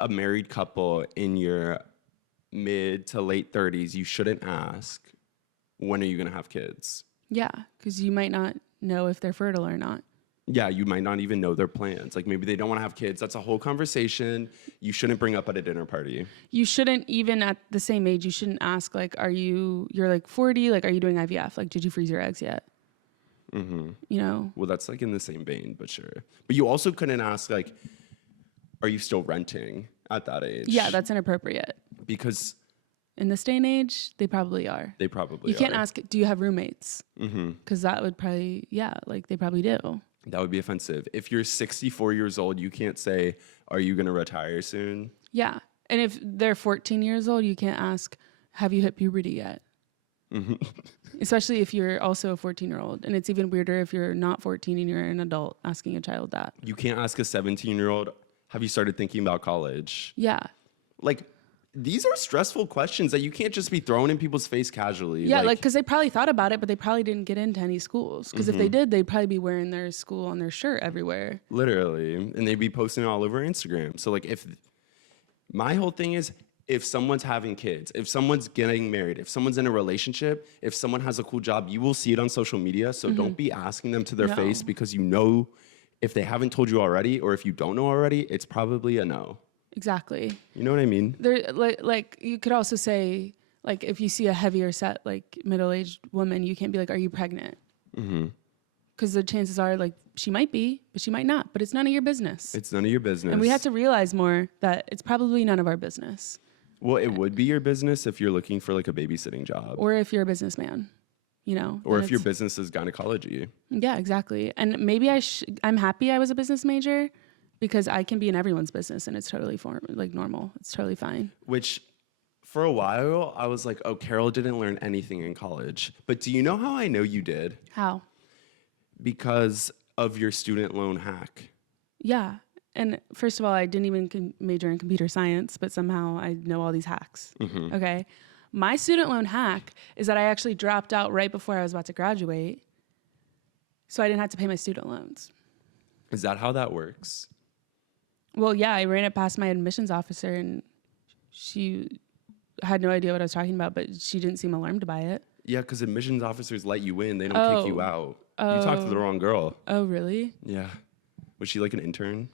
a married couple in your mid to late 30s, you shouldn't ask, when are you going to have kids? Yeah, because you might not know if they're fertile or not. Yeah, you might not even know their plans. Like maybe they don't want to have kids. That's a whole conversation you shouldn't bring up at a dinner party. You shouldn't, even at the same age, you shouldn't ask like, you're like 40, like, are you doing IVF? Like, did you freeze your eggs yet? Mm-hmm. You know? Well, that's like in the same vein, but sure. But you also couldn't ask like, are you still renting at that age? Yeah, that's inappropriate. Because In this day and age, they probably are. they probably You can't are. ask, do you have roommates? Mm-hmm. Because that would probably, like they probably do. That would be offensive. If you're 64 years old, you can't say, are you going to retire soon? Yeah. And if they're 14 years old, you can't ask, have you hit puberty yet? Mm-hmm. Especially if you're also a 14-year-old. And it's even weirder if you're not 14 and you're an adult asking a child that. You can't ask a 17-year-old, have you started thinking about college? Yeah. Like, these are stressful questions that you can't just be throwing in people's face casually. Yeah, like because they probably thought about it, but they probably didn't get into any schools. Because if they did, they'd probably be wearing their school on their shirt everywhere. literally, and they'd be posting it all over Instagram. So like, if my whole thing is, if someone's having kids, if someone's getting married, if someone's in a relationship, if someone has a cool job, you will see it on social media. So don't be asking them to their No. face, because you know, if they haven't told you already, or if you don't know already, it's probably a no. Exactly. You know what I mean? There, like you could also say, like, if you see a heavier set, like middle-aged woman, you can't be like, "Are you pregnant?" Because the chances are, like, she might be, but she might not. But it's none of your business. It's none of your business. And we have to realize more that it's probably none of our business. Well, it would be your business if you're looking for like a babysitting job, Or if you're a businessman, you know. or then if your it's- business is gynecology. Yeah, exactly. And maybe I'm happy I was a business major because I can be in everyone's business and it's totally normal. It's totally fine. Which, for a while, I was like, oh, Carol didn't learn anything in college. But do you know how I know you did? How? Because of your student loan hack. Yeah. And first of all, I didn't even major in computer science, but somehow I know all these hacks. Okay. My student loan hack is that I actually dropped out right before I was about to graduate. So I didn't have to pay my student loans. Is that how that works? Well, yeah, I ran it past my admissions officer and she had no idea what I was talking about, but she didn't seem alarmed by it. Yeah, because admissions officers let you in. They don't kick you out. You talked to the wrong girl. Oh, really? Yeah. Was she like an intern?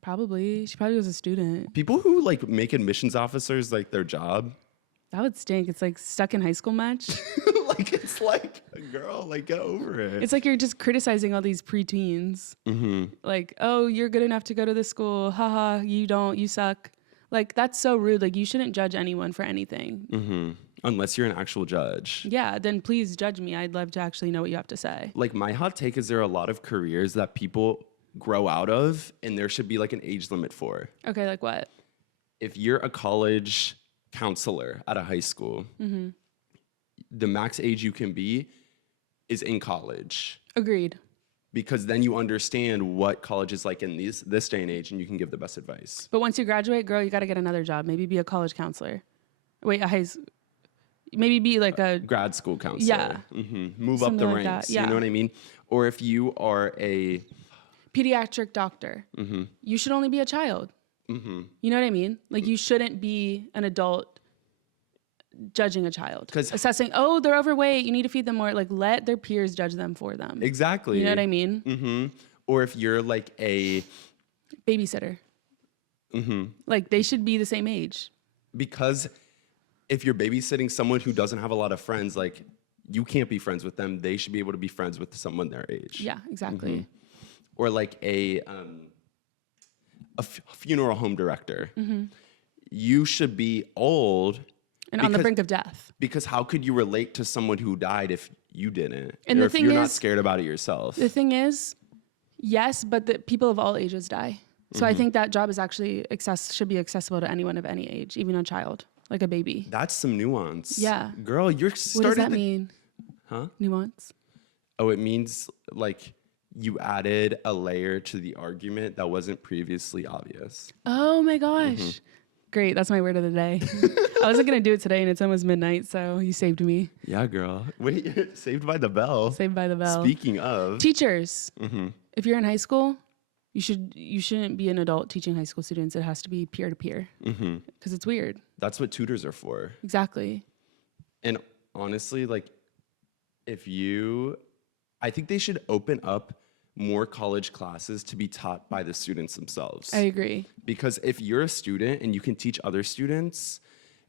Probably. She probably was a student. People who like make admissions officers like their job. That would stink. It's like stuck in high school match. Like, it's like, girl, like, get over it. It's like you're just criticizing all these preteens. Like, oh, you're good enough to go to this school. Haha, you don't. You suck. Like, that's so rude. Like, you shouldn't judge anyone for anything. Unless you're an actual judge. Yeah, then please judge me. I'd love to actually know what you have to say. Like, my hot take is there are a lot of careers that people grow out of, and there should be like an age limit for. Okay, like what? If you're a college counselor at a high school, the max age you can be is in college, Agreed. because then you understand what college is like in this day and age, and you can give the best advice. But once you graduate, girl, you got to get another job. Maybe be a college counselor. Wait, maybe be like a Grad school counselor. Yeah. Move up Something the like ranks. that, yeah. You know what I mean? Or if you are a pediatric doctor. You should only be a child. You know what I mean? Like, you shouldn't be an adult judging a child. 'Cause- Assessing, oh, they're overweight, you need to feed them more. Like, let their peers judge them for them. exactly. You know what I mean? Or if you're like a Babysitter. Like, they should be the same age. because if you're babysitting someone who doesn't have a lot of friends, like, you can't be friends with them. They should be able to be friends with someone their age. Yeah, exactly. Or like a funeral home director. You should be old And on the because- brink of death. because how could you relate to someone who died if you didn't? And or the if thing you're not is- scared about it yourself. The thing is, yes, but the people of all ages die. So I think that job is actually should be accessible to anyone of any age, even a child, like a baby. That's some nuance. Yeah. Girl, you're What starting does that to- mean? Huh? Nuance? Oh, it means like you added a layer to the argument that wasn't previously obvious. Oh my gosh. Great. That's my word of the day. I wasn't going to do it today and it's almost midnight, so you saved me. Yeah, girl. Wait, you're saved by the bell. Saved by the bell. Speaking of, Teachers. If you're in high school, you shouldn't be an adult teaching high school students. It has to be peer to peer because it's weird. that's what tutors are for. Exactly. And honestly, like, I think they should open up more college classes to be taught by the students themselves. I agree. Because if you're a student and you can teach other students,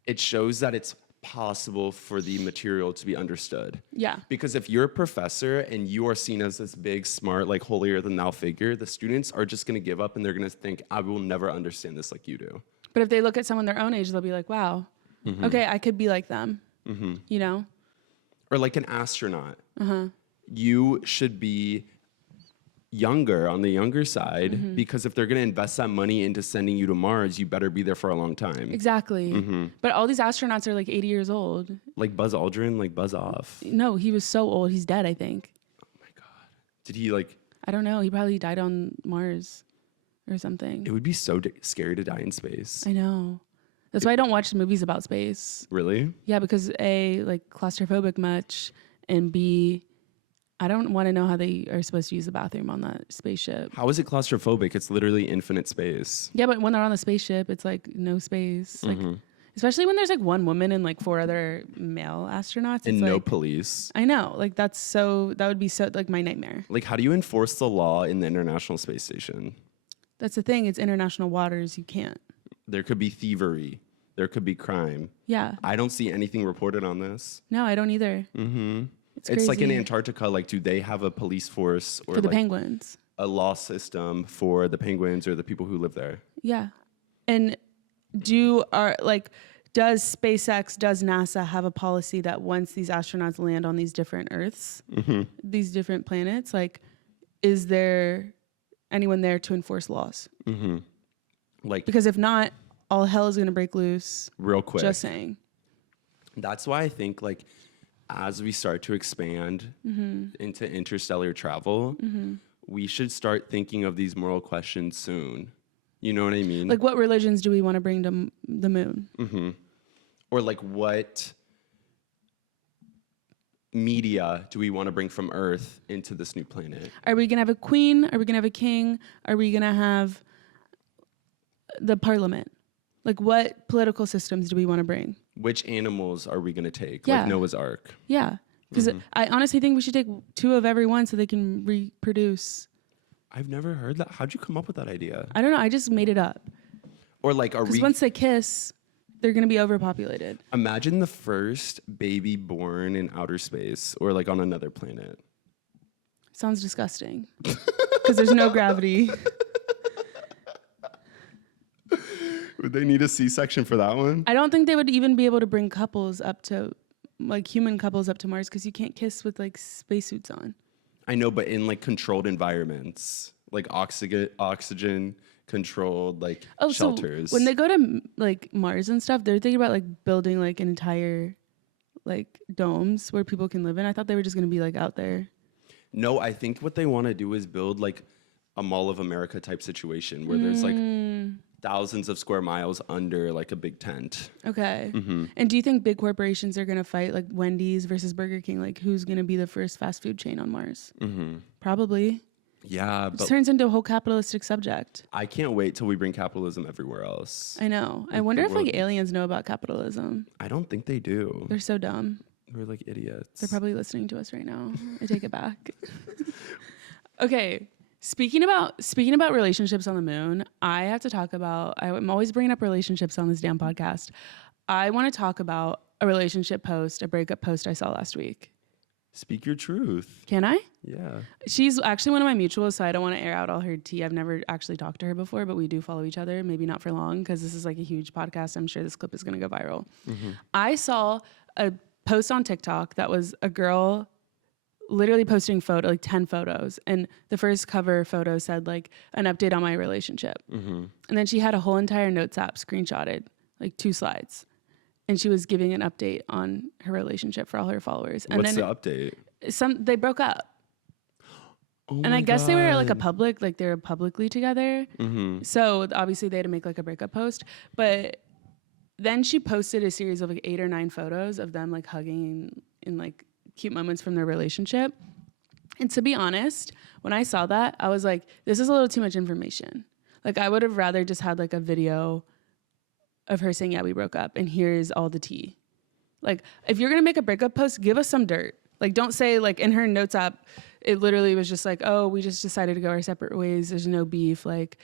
it shows that it's possible for the material to be understood. Yeah. Because if you're a professor and you are seen as this big, smart, like holier than thou figure, the students are just going to give up and they're going to think, I will never understand this like you do. But if they look at someone their own age, they'll be like, wow, okay, I could be like them. You know? Or like an astronaut. You should be younger, on the younger side, because if they're going to invest that money into sending you to Mars, you better be there for a long time. Exactly. But all these astronauts are like 80 years old. Like Buzz Aldrin, like Buzz off. No, he was so old. He's dead, I think. Did he like, I don't know. He probably died on Mars or something. it would be so scary to die in space. I know. That's why I don't watch movies about space. Really? Yeah, because A, like claustrophobic much, and B, I don't want to know how they are supposed to use the bathroom on that spaceship. How is it claustrophobic? It's literally infinite space. Yeah, but when they're on the spaceship, it's like no space. Like, especially when there's like one woman and like 4 other male astronauts. And it's no like, police. I know. Like that would be so like my nightmare. Like, how do you enforce the law in the International Space Station? That's the thing. It's international waters. You can't. There could be thievery. There could be crime. Yeah. I don't see anything reported on this. No, I don't either. It's like in crazy. Antarctica. Like, do they have a police force or For the like penguins. a law system for the penguins or the people who live there? Yeah. And does SpaceX, does NASA have a policy that once these astronauts land on these different Earths, these different planets, like, is there anyone there to enforce laws? Like, Because if not, all hell is going to break loose. real quick. Just saying. That's why I think, like, as we start to expand into interstellar travel, we should start thinking of these moral questions soon. You know what I mean? Like, what religions do we want to bring to the moon? Or like, what media do we want to bring from Earth into this new planet? Are we going to have a queen? Are we going to have a king? Are we going to have the parliament? Like, what political systems do we want to bring? Which animals are we going to take? Yeah. Like Noah's Ark. Yeah. Because I honestly think we should take 2 of every one so they can reproduce. I've never heard that. How'd you come up with that idea? I don't know. I just made it up. Or like, are Because we... once they kiss, they're going to be overpopulated. Imagine the first baby born in outer space or like on another planet. Sounds disgusting. Because there's no gravity. Would they need a C-section for that one? I don't think they would even be able to bring couples up to, like human couples up to Mars because you can't kiss with like spacesuits on. I know, but in like controlled environments, like oxygen controlled, like shelters. So when they go to like Mars and stuff, they're thinking about like building like an entire like domes where people can live in. I thought they were just going to be like out there. No, I think what they want to do is build like a Mall of America type situation where there's like thousands of square miles under like a big tent. Okay. And do you think big corporations are going to fight like Wendy's versus Burger King? Like who's going to be the first fast food chain on Mars? Probably. Yeah, It but turns into a whole capitalistic subject. I can't wait till we bring capitalism everywhere else. I know. I wonder if like aliens know about capitalism. I don't think they do. They're so dumb. We're like idiots. They're probably listening to us right now. I take it back. Okay. Speaking about relationships on the moon, I have to talk about, I'm always bringing up relationships on this damn podcast. I want to talk about a relationship post, a breakup post I saw last week. Speak your truth. Can I? Yeah. She's actually one of my mutuals, so I don't want to air out all her tea. I've never actually talked to her before, but we do follow each other. Maybe not for long because this is like a huge podcast. I'm sure this clip is going to go viral. I saw a post on TikTok that was a girl literally posting like 10 photos. And the first cover photo said like an update on my relationship. And then she had a whole entire notes app screenshotted, like 2 slides. And she was giving an update on her relationship for all her followers. And What's then the update? they broke up. Oh And my I guess they were like God. they were publicly together. So obviously they had to make like a breakup post. But then she posted a series of like 8 or 9 photos of them like hugging in like cute moments from their relationship. And to be honest, when I saw that, I was like, this is a little too much information. Like I would have rather just had like a video of her saying, yeah, we broke up and here's all the tea. Like if you're going to make a breakup post, give us some dirt. Like don't say like in her notes app, it literally was just like, oh, we just decided to go our separate ways. There's no beef. Like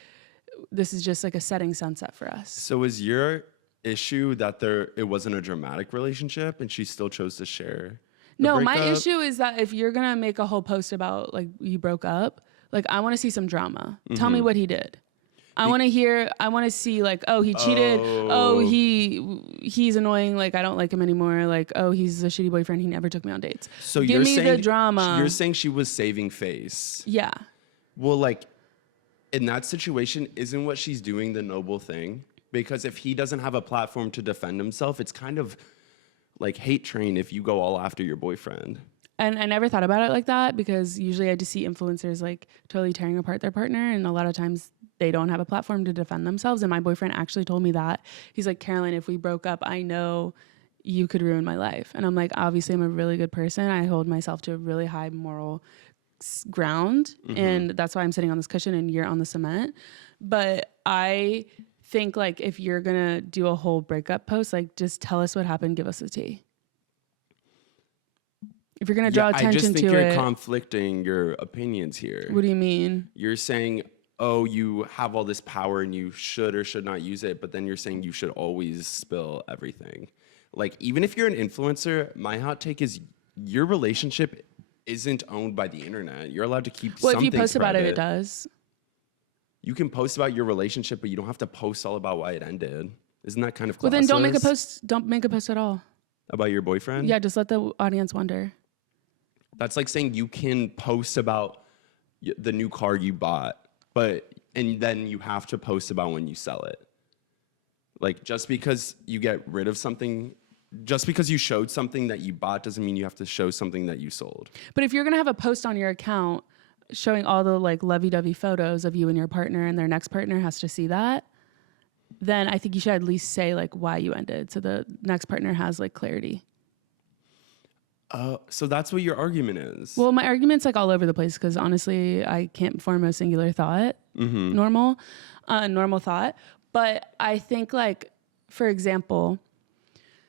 this is just like a setting sunset for us. So is your issue that it wasn't a dramatic relationship and she still chose to share? No, my issue is that if you're gonna make a whole post about like you broke up, like I want to see some drama. Tell me what he did. I want to see like, oh, he cheated. Oh, he's annoying. Like I don't like him anymore. Like, oh, he's a shitty boyfriend. He never took me on dates. So give me the drama. You're saying she was saving face. Yeah. Well, like in that situation, isn't what she's doing the noble thing? Because if he doesn't have a platform to defend himself, it's kind of like hate train if you go all after your boyfriend. And I never thought about it like that because usually I just see influencers like totally tearing apart their partner. And a lot of times they don't have a platform to defend themselves. And my boyfriend actually told me that. He's like, Caroline, if we broke up, I know you could ruin my life. And I'm like, obviously I'm a really good person. I hold myself to a really high moral ground. And that's why I'm sitting on this cushion and you're on the cement. But I think like if you're going to do a whole breakup post, like just tell us what happened. Give us the tea. If you're going to draw attention I just think to you're it. conflicting your opinions here. What do you mean? You're saying, oh, you have all this power and you should or should not use it, but then you're saying you should always spill everything. Like, even if you're an influencer, my hot take is your relationship isn't owned by the internet. You're allowed to keep Well, some if you things post about it, private. it does. You can post about your relationship, but you don't have to post all about why it ended. Isn't that kind of classless? Well, then don't make a post. Don't make a post at all. About your boyfriend? Yeah, just let the audience wonder. That's like saying you can post about the new car you bought, and then you have to post about when you sell it. Like, just because you get rid of something, just because you showed something that you bought doesn't mean you have to show something that you sold. But if you're gonna have a post on your account showing all the like lovey-dovey photos of you and your partner, and their next partner has to see that, then I think you should at least say like why you ended, so the next partner has like clarity. So that's what your argument is. Well, my argument's like all over the place because honestly, I can't form a singular thought, normal thought. But I think like, for example,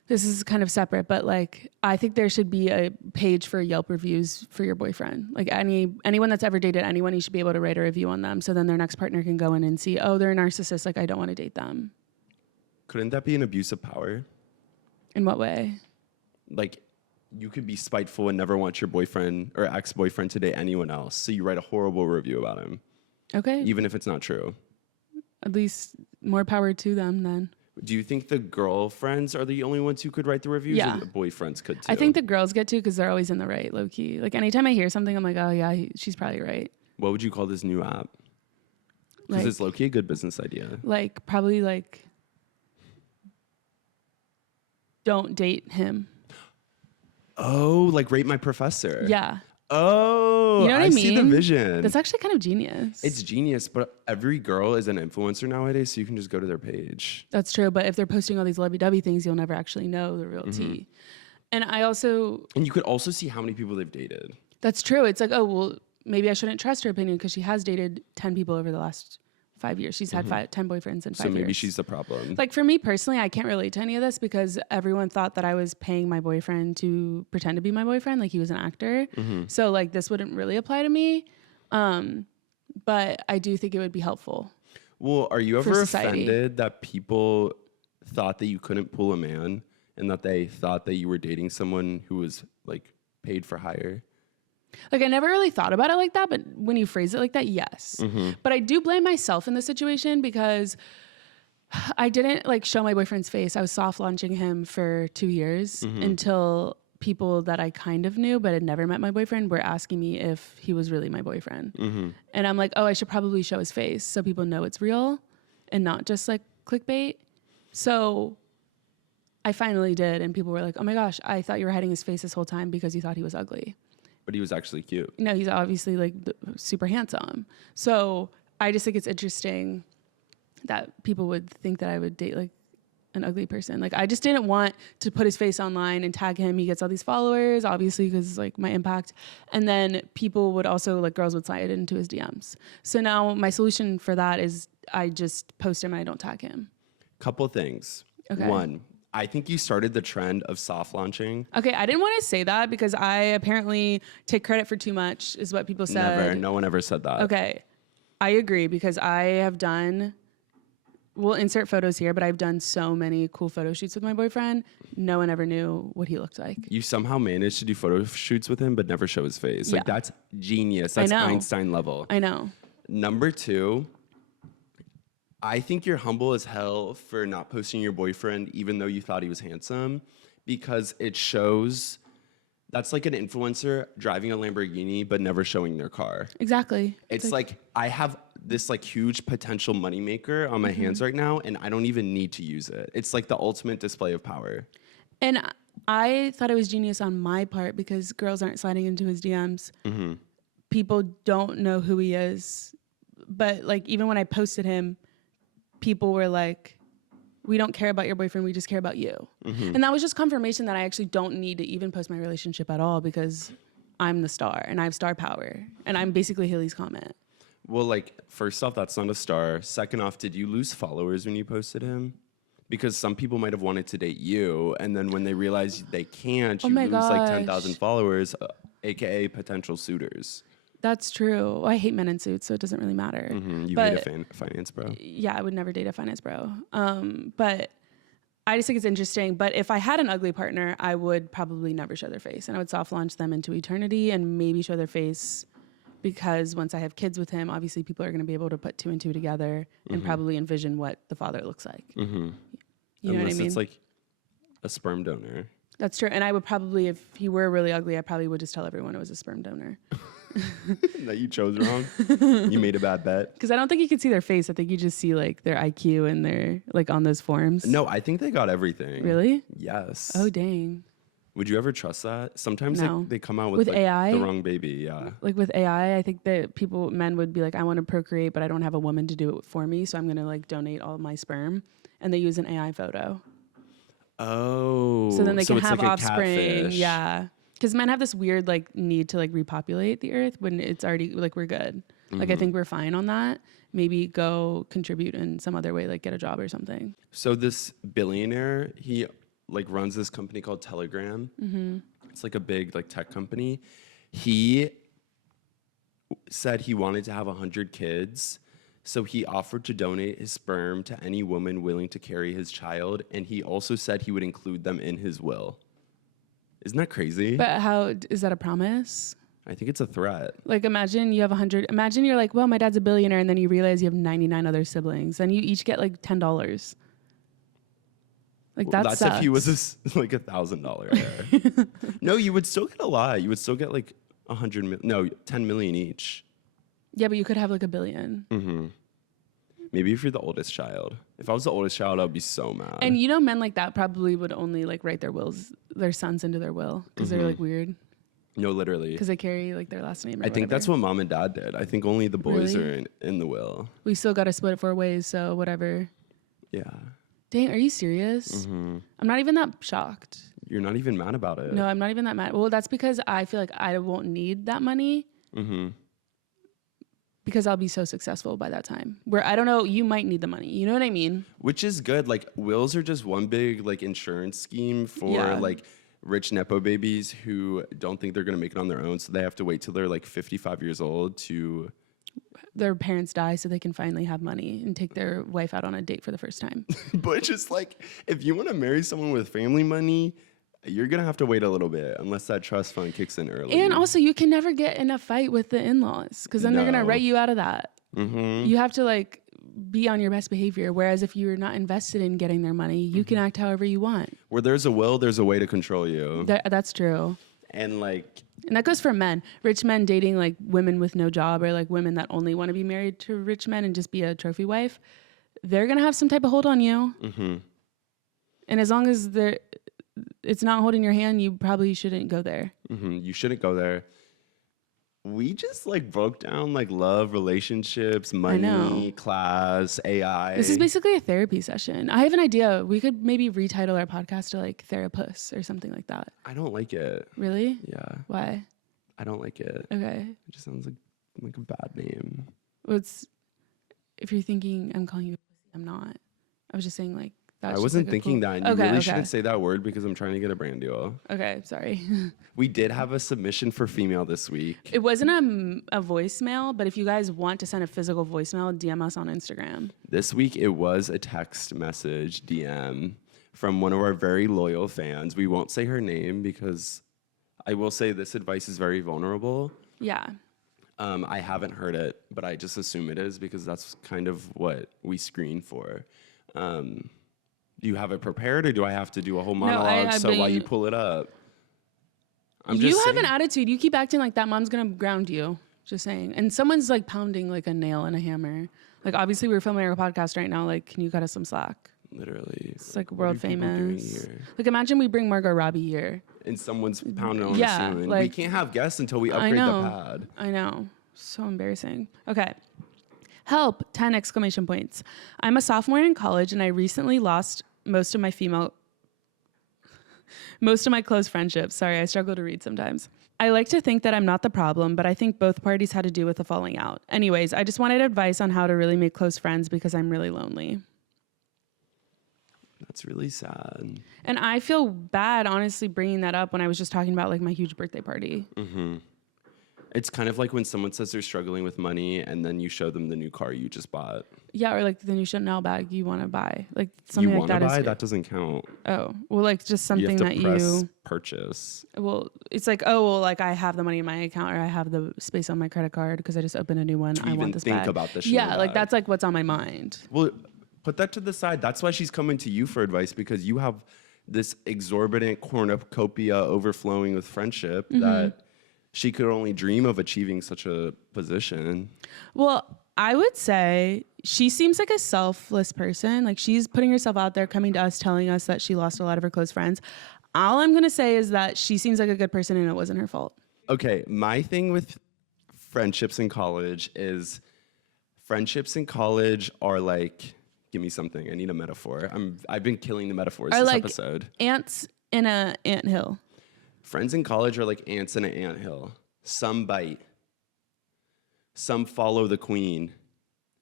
this is kind of separate, but like, I think there should be a page for Yelp reviews for your boyfriend. Like anyone that's ever dated anyone, you should be able to write a review on them. So then their next partner can go in and see, oh, they're a narcissist. Like, I don't want to date them. Couldn't that be an abuse of power? In what way? Like, you could be spiteful and never want your boyfriend or ex-boyfriend to date anyone else. So you write a horrible review about him, Okay. even if it's not true. At least more power to them then. Do you think the girlfriends are the only ones who could write the reviews, Yeah. or the boyfriends could too? I think the girls get to because they're always in the right, low key. Like anytime I hear something, I'm like, oh yeah, she's probably right. What would you call this new app? Because Like, it's low key a good business idea. like probably like, don't date him. Oh, like Rate My Professor. Yeah. Oh, You know what I see the mean? vision. That's actually kind of genius. It's genius, but every girl is an influencer nowadays, so you can just go to their page. That's true. But if they're posting all these lovey-dovey things, you'll never actually know the real tea. And I also, And you could also see how many people they've dated. that's true. It's like, oh, well, maybe I shouldn't trust her opinion because she has dated 10 people over the last 5 years. She's had 10 boyfriends in 5 years. So maybe she's the problem. Like for me personally, I can't relate to any of this because everyone thought that I was paying my boyfriend to pretend to be my boyfriend, like he was an actor. So like this wouldn't really apply to me. But I do think it would be helpful. Well, are you for ever society. offended that people thought that you couldn't pull a man and that they thought that you were dating someone who was like paid for hire? Like I never really thought about it like that, but when you phrase it like that, yes. But I do blame myself in this situation because I didn't like show my boyfriend's face. I was soft launching him for 2 years until people that I kind of knew but had never met my boyfriend were asking me if he was really my boyfriend. And I'm like, oh, I should probably show his face so people know it's real and not just like clickbait. So I finally did, and people were like, oh my gosh, I thought you were hiding his face this whole time because you thought he was ugly. But he was actually cute. No, he's obviously like super handsome. So I just think it's interesting that people would think that I would date like an ugly person. Like I just didn't want to put his face online and tag him. He gets all these followers, obviously, because like my impact. And then people would also like girls would slide into his DMs. So now my solution for that is I just post him and I don't tag him. Couple things. Okay. One, I think you started the trend of soft launching. Okay, I didn't want to say that because I apparently take credit for too much, is what people said. Never. No one ever said that. Okay, I agree because I have done, we'll insert photos here, but I've done so many cool photo shoots with my boyfriend. No one ever knew what he looked like. You somehow managed to do photo shoots with him, but never show his face. Like Yeah. that's genius. That's know. Einstein level. I know. Number two, I think you're humble as hell for not posting your boyfriend, even though you thought he was handsome, because it shows that's like an influencer driving a Lamborghini but never showing their car. Exactly. It's like I have this like huge potential moneymaker on my hands right now, and I don't even need to use it. It's like the ultimate display of power. And I thought it was genius on my part because girls aren't sliding into his DMs. People don't know who he is but like even when I posted him, people were like, we don't care about your boyfriend, we just care about you. And that was just confirmation that I actually don't need to even post my relationship at all because I'm the star and I have star power and I'm basically Haley's comment. Well, like, first off, that's not a star. Second off, did you lose followers when you posted him? Because some people might have wanted to date you, and then when they realize they can't, you lose like 10,000 followers, aka potential suitors. That's true. I hate men in suits, so it doesn't really matter. You but, hate a finance bro. Yeah, I would never date a finance bro. But I just think it's interesting. But if I had an ugly partner, I would probably never show their face, and I would soft launch them into eternity and maybe show their face. Because once I have kids with him, obviously people are going to be able to put 2 and 2 together and probably envision what the father looks like. You know what I mean? Unless it's like a sperm donor. That's true. And I would probably, if he were really ugly, I probably would just tell everyone it was a sperm donor. That you chose wrong? You made a bad bet? Because I don't think you could see their face. I think you just see like their IQ and their, like on those forms. No, I think they got everything. Really? Yes. Oh, dang. Would you ever trust that? Sometimes No. they come out With like, AI? the wrong baby. Yeah. Like with AI, I think that men would be like, I want to procreate, but I don't have a woman to do it for me. So I'm going to like donate all my sperm. And they use an AI photo. Oh. So then they can it's have like a offspring. catfish. Yeah. Because men have this weird like need to like repopulate the earth when it's already like we're good. Like I think we're fine on that. Maybe go contribute in some other way, like get a job or something. So this billionaire, he like runs this company called Telegram. It's like a big like tech company. He said he wanted to have 100 kids. So he offered to donate his sperm to any woman willing to carry his child. And he also said he would include them in his will. Isn't that crazy? But how is that a promise? I think it's a threat. Like imagine you have 100. Imagine you're like, well, my dad's a billionaire, and then you realize you have 99 other siblings, and you each get like $10. Like that That's sucks. if he was like $1,000 heir. No, you would still get a lot. You would still get like 10 million each. Yeah, but you could have like $1 billion. Maybe if you're the oldest child. If I was the oldest child, I'd be so mad. And you know, men like that probably would only like write their sons into their will because they're like weird No, literally. because they carry like their last name. Or I think that's whatever. what mom and dad did. I think only the boys Really? are in the will. We still got to split it 4 ways, so whatever. Yeah. Dang, are you serious? I'm not even that shocked. You're not even mad about it. No, I'm not even that mad. Well, that's because I feel like I won't need that money. Because I'll be so successful by that time. Where I don't know, you might need the money. You know what I mean? Which is good. Like wills are just one big like insurance scheme for Yeah. like rich nepo babies who don't think they're gonna make it on their own, so they have to wait till they're like 55 years old to. Their parents die so they can finally have money and take their wife out on a date for the first time. But just like if you want to marry someone with family money, you're gonna have to wait a little bit unless that trust fund kicks in early. And also, you can never get in a fight with the in-laws because then they're gonna No. write you out of that. You have to like be on your best behavior. Whereas if you're not invested in getting their money, you can act however you want. Where there's a will, there's a way to control you. That's true. And like, And that goes for men. Rich men dating like women with no job or like women that only want to be married to rich men and just be a trophy wife. They're gonna have some type of hold on you. And as long as it's not holding your hand, you probably shouldn't go there. you shouldn't go there. We just like broke down like love, relationships, money, class, AI. This is basically a therapy session. I have an idea. We could maybe retitle our podcast to like Therapus or something like that. I don't like it. Really? Yeah, Why? I don't like it. Okay. It just sounds like a bad name. Well, if you're thinking I'm calling you a pussy, I'm not. I was just saying like that's I just, wasn't like, a thinking cool- that. And you Okay, really okay. shouldn't say that word because I'm trying to get a brand deal. Okay, sorry. We did have a submission for female this week. It wasn't a voicemail, but if you guys want to send a physical voicemail, DM us on Instagram. This week it was a text message DM from one of our very loyal fans. We won't say her name because I will say this advice is very vulnerable. Yeah. I haven't heard it, but I just assume it is because that's kind of what we screen for. Do you have it prepared, or do I have to do a whole monologue while you pull it up? You have an attitude. You keep acting like that mom's gonna ground you. Just saying. And someone's like pounding like a nail and a hammer. Like obviously we're filming our podcast right now. Like, can you cut us some slack? Literally. It's like What world are people doing famous. here? Like imagine we bring Margot Robbie here. And someone's pounding on Yeah, the ceiling. like- we can't have guests until we I upgrade know. the pad. I know. So embarrassing. Okay. Help, 10 exclamation points. I'm a sophomore in college and I recently lost most of my close friendships. Sorry, I struggle to read sometimes. I like to think that I'm not the problem, but I think both parties had to do with the falling out. Anyways, I just wanted advice on how to really make close friends because I'm really lonely. That's really sad. And I feel bad, honestly, bringing that up when I was just talking about like my huge birthday party. Mm-hmm. It's kind of like when someone says they're struggling with money and then you show them the new car you just bought. Yeah, or like the new Chanel bag you want to buy. Like something You like want to that. buy? That doesn't count. Oh, well, like just something you have to that press you purchase. Well, it's like, oh, well, like I have the money in my account or I have the space on my credit card because I just opened a new one. To I even want this think bag. about the Chanel Yeah, like bag. that's like what's on my mind. Well, put that to the side. That's why she's coming to you for advice, because you have this exorbitant cornucopia overflowing with friendship that she could only dream of achieving such a position. Well, I would say she seems like a selfless person. Like she's putting herself out there, coming to us, telling us that she lost a lot of her close friends. All I'm going to say is that she seems like a good person and it wasn't her fault. Okay, my thing with friendships in college is friendships in college are like, give me something. I need a metaphor. I've been killing the metaphors Are this like episode. ants in a anthill. Friends in college are like ants in an anthill. Some bite, some follow the queen,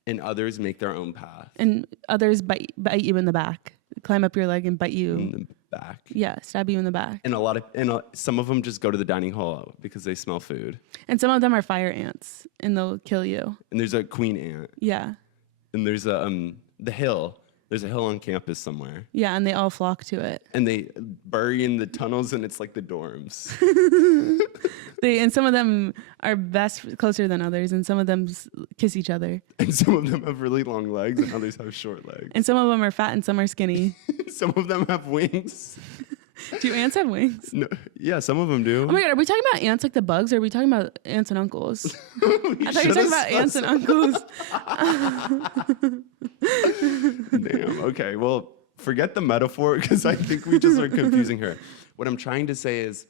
and others make their own path. And others bite you in the back, climb up your leg and bite you. In the back. Yeah, stab you in the back. And some of them just go to the dining hall because they smell food. And some of them are fire ants and they'll kill you. And there's a queen ant. Yeah. And there's the hill. There's a hill on campus somewhere. Yeah, and they all flock to it. And they bury in the tunnels, and it's like the dorms. And some of them are closer than others, and some of them kiss each other. And some of them have really long legs, and others have short legs. And some of them are fat and some are skinny. Some of them have wings. Do ants have wings? No, yeah, some of them do. Oh my God, are we talking about ants like the bugs, or are we talking about aunts and uncles? I thought you were talking about aunts and uncles. Damn. Okay. Well, forget the metaphor because I think we just are confusing her. What I'm trying to say is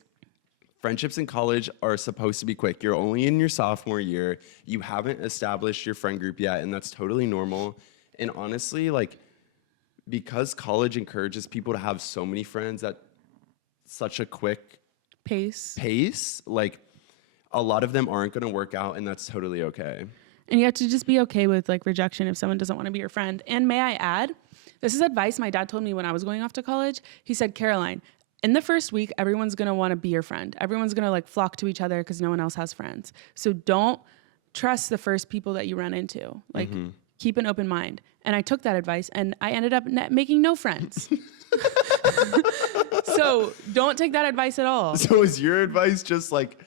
friendships in college are supposed to be quick. You're only in your sophomore year. You haven't established your friend group yet, and that's totally normal. And honestly, like, because college encourages people to have so many friends at such a quick pace, like, a lot of them aren't going to work out, and that's totally okay. And you have to just be okay with like rejection if someone doesn't want to be your friend. And may I add, this is advice my dad told me when I was going off to college. He said, Caroline, in the first week, everyone's going to want to be your friend. Everyone's going to like flock to each other because no one else has friends. So don't trust the first people that you run into. Like keep an open mind. And I took that advice and I ended up making no friends. So don't take that advice at all. So is your advice just like,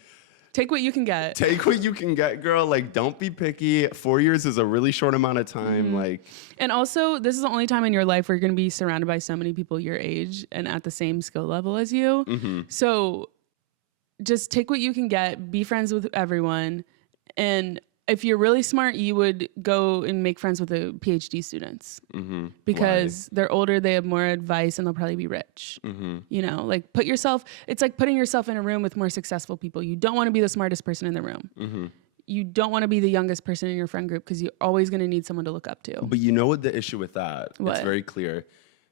take what you can get. take what you can get, girl? Like, don't be picky. 4 years is a really short amount of time. Like, And also, this is the only time in your life where you're going to be surrounded by so many people your age and at the same skill level as you. So just take what you can get, be friends with everyone. And if you're really smart, you would go and make friends with the PhD students because they're older, they have more advice, and they'll probably be rich. You know, like it's like putting yourself in a room with more successful people. You don't want to be the smartest person in the room. You don't want to be the youngest person in your friend group because you're always going to need someone to look up to. but you know what the issue with that? What? It's very clear.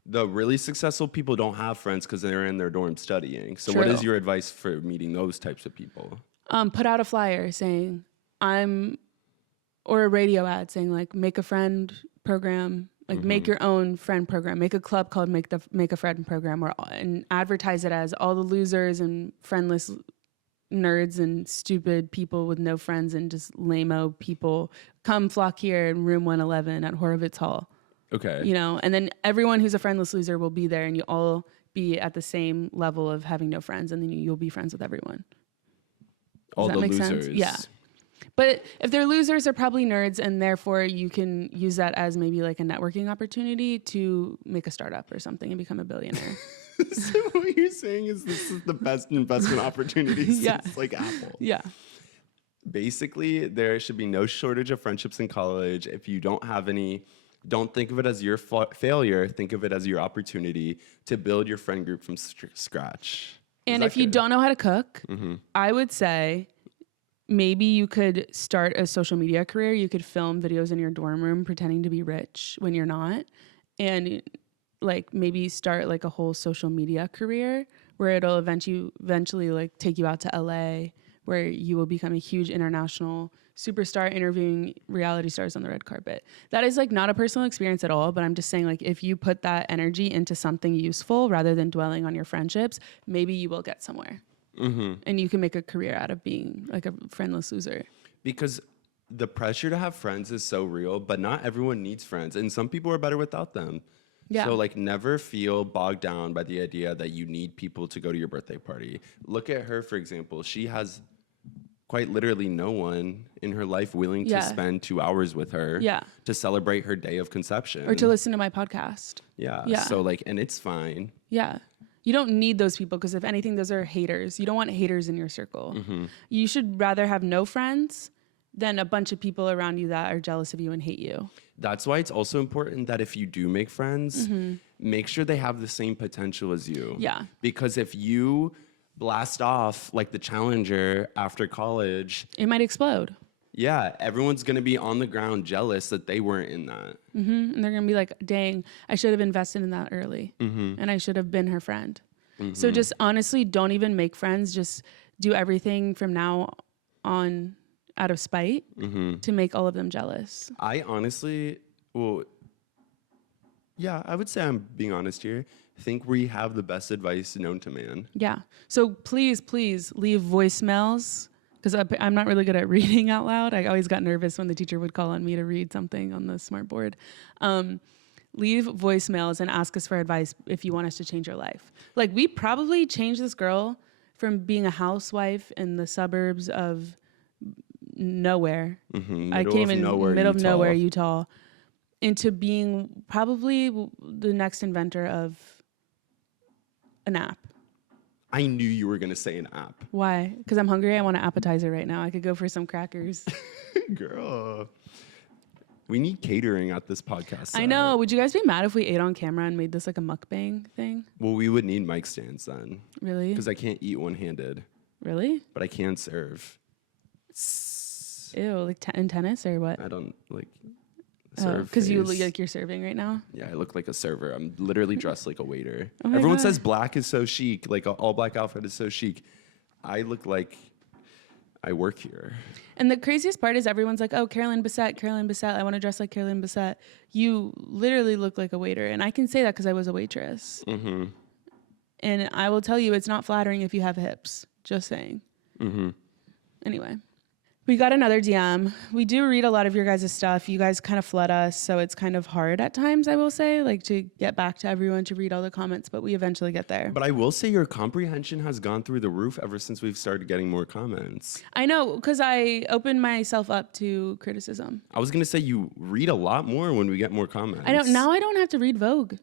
The really successful people don't have friends because they're in their dorm studying. So what is True. your advice for meeting those types of people? Put out a flyer saying or a radio ad saying like make a friend program, like make your own friend program, make a club called make a friend program, and advertise it as all the losers and friendless nerds and stupid people with no friends and just lame-o people come flock here in room 111 at Horowitz Hall. Okay. You know, and then everyone who's a friendless loser will be there and you all be at the same level of having no friends, and then you'll be friends with everyone. All Does the that make losers. sense? Yeah. But if they're losers, they're probably nerds, and therefore you can use that as maybe like a networking opportunity to make a startup or something and become a billionaire. So what you're saying is this is the best investment opportunity since like Apple. Yeah. Basically, there should be no shortage of friendships in college. If you don't have any, don't think of it as your failure. Think of it as your opportunity to build your friend group from scratch. And if you don't know how to cook, I would say maybe you could start a social media career. You could film videos in your dorm room pretending to be rich when you're not, and like maybe start like a whole social media career where it'll eventually like take you out to LA, where you will become a huge international superstar interviewing reality stars on the red carpet. That is like not a personal experience at all, but I'm just saying like if you put that energy into something useful rather than dwelling on your friendships, maybe you will get somewhere. And you can make a career out of being like a friendless loser. Because the pressure to have friends is so real, but not everyone needs friends, and some people are better without them. Yeah. So like never feel bogged down by the idea that you need people to go to your birthday party. Look at her, for example. She has quite literally no one in her life willing to spend 2 hours with her to celebrate her day of conception. Or to listen to my podcast. Yeah. So like, and it's fine. Yeah. You don't need those people because if anything, those are haters. You don't want haters in your circle. You should rather have no friends than a bunch of people around you that are jealous of you and hate you. That's why it's also important that if you do make friends, make sure they have the same potential as you. Yeah. Because if you blast off like the Challenger after college, It might explode. yeah, everyone's gonna be on the ground jealous that they weren't in that. And they're going to be like, dang, I should have invested in that early. And I should have been her friend. So just honestly, don't even make friends. Just do everything from now on out of spite to make all of them jealous. I honestly, well, yeah, I would say I'm being honest here. Think we have the best advice known to man. Yeah. So please leave voicemails because I'm not really good at reading out loud. I always got nervous when the teacher would call on me to read something on the smart board. Leave voicemails and ask us for advice if you want us to change your life. Like we probably changed this girl from being a housewife in the suburbs of nowhere. I came in middle of nowhere, Utah, into being probably the next inventor of an app. I knew you were gonna say an app. Why? Because I'm hungry. I want an appetizer right now. I could go for some crackers. Girl, we need catering at this podcast. I know. Would you guys be mad if we ate on camera and made this like a mukbang thing? Well, we would need mic stands then. Really? Because I can't eat one-handed. Really? But I can serve. Ew, like in tennis or what? I don't like serve. Because you face. look like you're serving right now. Yeah, I look like a server. I'm literally dressed like a waiter. Oh my Everyone God. says black is so chic, like an all black outfit is so chic. I look like I work here. And the craziest part is everyone's like, oh, Carolyn Bessette, I want to dress like Carolyn Bessette. You literally look like a waiter. And I can say that because I was a waitress. And I will tell you, it's not flattering if you have hips. Just saying. Anyway. We got another DM. We do read a lot of your guys' stuff. You guys kind of flood us, so it's kind of hard at times, I will say, like to get back to everyone to read all the comments, but we eventually get there. But I will say your comprehension has gone through the roof ever since we've started getting more comments. I know, because I opened myself up to criticism. I was going to say you read a lot more when we get more comments. Now I don't have to read Vogue,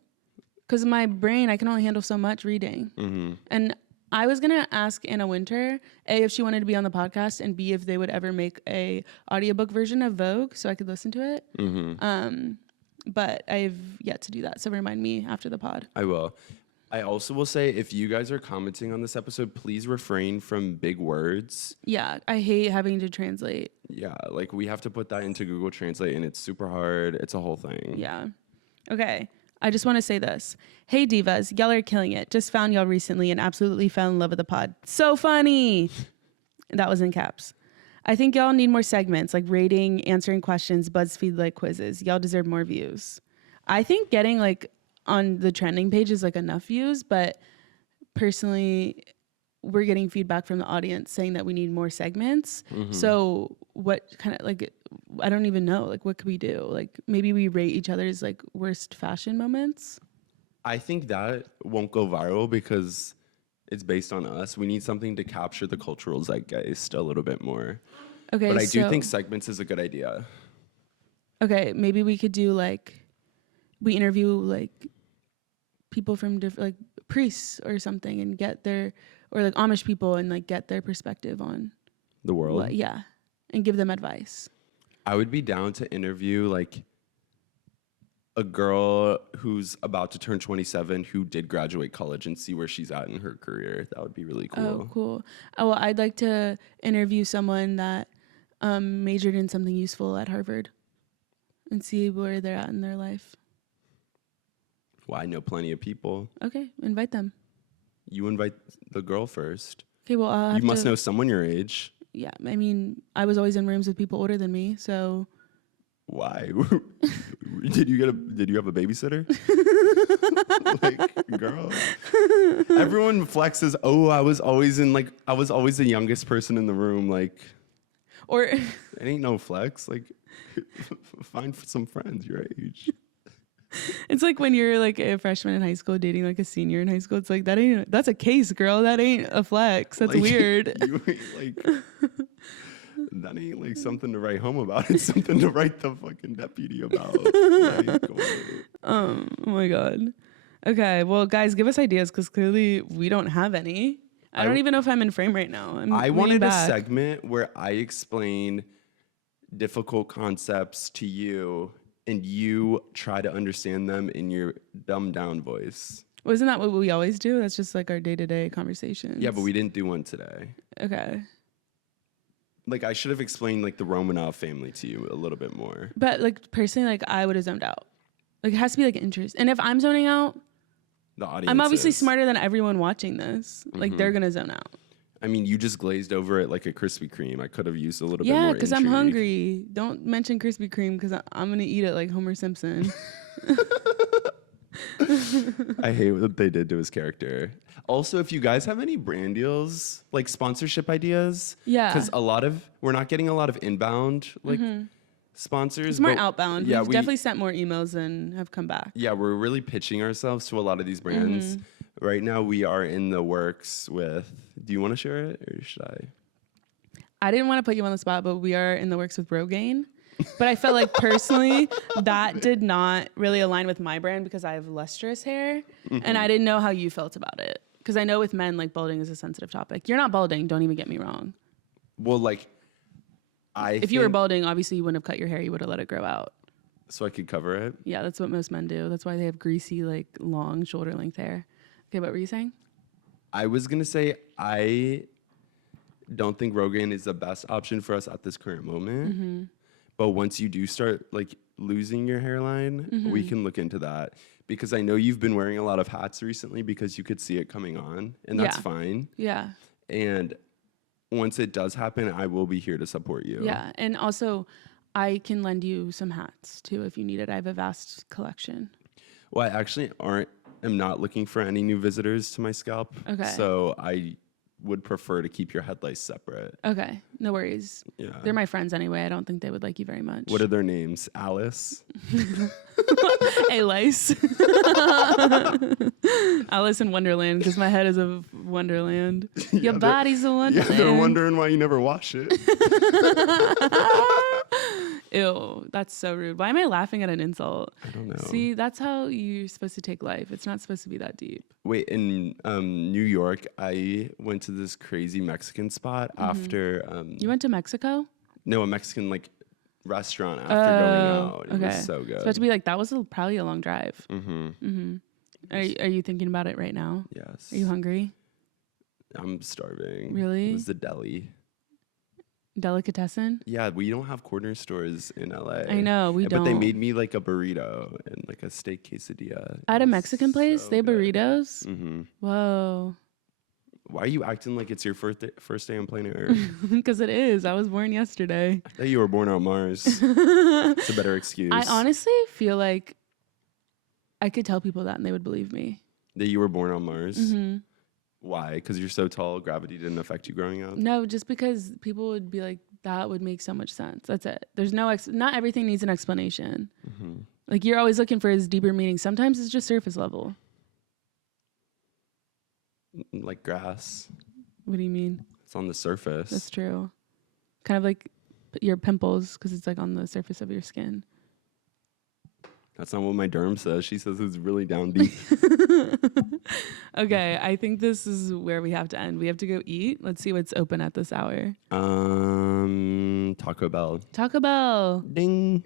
because my brain, I can only handle so much reading. And I was gonna ask Anna Winter, A, if she wanted to be on the podcast, and B, if they would ever make a audiobook version of Vogue so I could listen to it. But I've yet to do that, so remind me after the pod. I will. I also will say, if you guys are commenting on this episode, please refrain from big words. Yeah, I hate having to translate. Yeah, like we have to put that into Google Translate, and it's super hard. It's a whole thing. Yeah. Okay. I just want to say this. Hey, divas, y'all are killing it. Just found y'all recently and absolutely fell in love with the pod. So funny. That was in caps. I think y'all need more segments like rating, answering questions, BuzzFeed-like quizzes. Y'all deserve more views. I think getting like on the trending page is like enough views, but personally, we're getting feedback from the audience saying that we need more segments. So what kind of like, I don't even know, like what could we do? Like maybe we rate each other's like worst fashion moments. I think that won't go viral because it's based on us. We need something to capture the cultural zeitgeist a little bit more. Okay. But I do think segments is a good idea. Okay. Maybe we could do like, we interview like people from like priests or something and get their, or like Amish people and like get their perspective on The world. yeah. And give them advice. I would be down to interview like a girl who's about to turn 27 who did graduate college and see where she's at in her career. That would be really cool. Oh, cool. Oh, well, I'd like to interview someone that majored in something useful at Harvard and see where they're at in their life. Well, I know plenty of people. Okay, invite them. You invite the girl first. Okay, well, I'll have You must to, know someone your age. Yeah, I mean, I was always in rooms with people older than me, so. Why? Did you have a babysitter? Like, girl. Everyone flexes, oh, I was always the youngest person in the room. Like, Or it ain't no flex. Like, find some friends your age. it's like when you're like a freshman in high school dating like a senior in high school. It's like, that's a case, girl. That ain't a flex. That's Like, weird. You ain't like, that ain't like something to write home about. It's something to write the fucking deputy about. Like, Oh my God. Okay, well, guys, give us ideas because clearly we don't have any. I don't even know if I'm in frame right now. I leaning wanted back. a segment where I explain difficult concepts to you and you try to understand them in your dumbed down voice. Wasn't that what we always do? That's just like our day-to-day conversations. Yeah, but we didn't do one today. Okay. Like, I should have explained like the Romanov family to you a little bit more. But like personally, like I would have zoned out. Like it has to be like interest. And if I'm zoning out, The audience. I'm obviously is. smarter than everyone watching this. Like they're gonna zone out. I mean, you just glazed over it like a Krispy Kreme. I could have used a little bit Yeah, more because I'm intrigue. hungry. Don't mention Krispy Kreme because I'm gonna eat it like Homer Simpson. I hate what they did to his character. Also, if you guys have any brand deals, like sponsorship ideas, Yeah. because we're not getting a lot of inbound like sponsors. It's more but outbound. Yeah, We've definitely sent more emails than have come back. Yeah, we're really pitching ourselves to a lot of these brands. Right now, we are in the works with. Do you want to share it, or should I? I didn't want to put you on the spot, but we are in the works with Rogaine. But I felt like personally that did not really align with my brand because I have lustrous hair, and I didn't know how you felt about it. Because I know with men, like balding is a sensitive topic. You're not balding. Don't even get me wrong. Well, like, If you were balding, obviously you wouldn't have cut your hair. You would have let it grow out. so I could cover it. Yeah, that's what most men do. That's why they have greasy, like long shoulder length hair. Okay, what were you saying? I was gonna say I don't think Rogaine is the best option for us at this current moment. But once you do start like losing your hairline, we can look into that. Because I know you've been wearing a lot of hats recently because you could see it coming on, and that's Yeah. fine. Yeah. And once it does happen, I will be here to support you. Yeah. And also, I can lend you some hats too if you need it. I have a vast collection. Well, I actually am not looking for any new visitors to my scalp. Okay. So I would prefer to keep your headlights separate. Okay, no worries. Yeah. They're my friends anyway. I don't think they would like you very much. What are their names? Alice? Hey, Lice. Alice in Wonderland, because my head is a Wonderland. Your they're- body's a Yeah, Wonderland. they're wondering why you never wash it. Ew, that's so rude. Why am I laughing at an insult? I don't know. See, that's how you're supposed to take life. It's not supposed to be that deep. Wait, in New York, I went to this crazy Mexican spot after You went to Mexico? a Mexican like restaurant after going out. It was so good. So to be like, that was probably a long drive. Are you thinking about it right now? Yes. Are you hungry? I'm starving. Really? It was the deli. Delicatessen? Yeah, we don't have corner stores in LA. I know, we But they don't. made me like a burrito and like a steak quesadilla. At a It was Mexican place? so They have good. burritos? Whoa. Why are you acting like it's your first day on planet Earth? Because it is. I was born yesterday. That you were born on Mars. It's a better excuse. I honestly feel like I could tell people that and they would believe me. That you were born on Mars? Why? Because you're so tall, gravity didn't affect you growing up? No, just because people would be like, that would make so much sense. That's it. There's no, not everything needs an explanation. Like you're always looking for his deeper meaning. Sometimes it's just surface level. Like grass. What do you mean? It's on the surface. That's true. Kind of like your pimples because it's like on the surface of your skin. That's not what my derm says. She says it's really down deep. Okay, I think this is where we have to end. We have to go eat. Let's see what's open at this hour. Taco Bell. Taco Bell. Ding.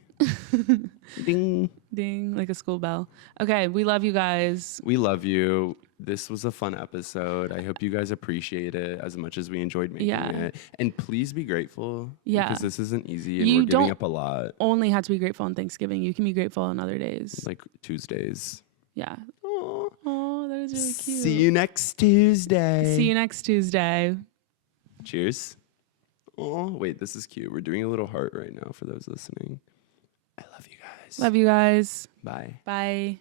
Ding. Ding, like a school bell. Okay, we love you guys. We love you. This was a fun episode. I hope you guys appreciate it as much as we enjoyed making it. And please be grateful. Yeah. Because this isn't easy and You we're giving don't up a lot. Only have to be grateful on Thanksgiving. You can be grateful on other days. Like Tuesdays. Yeah. Oh, that is really cute. See you next Tuesday. See you next Tuesday. Cheers. Oh, wait, this is cute. We're doing a little heart right now for those listening. I love you guys. Love you guys. Bye. Bye.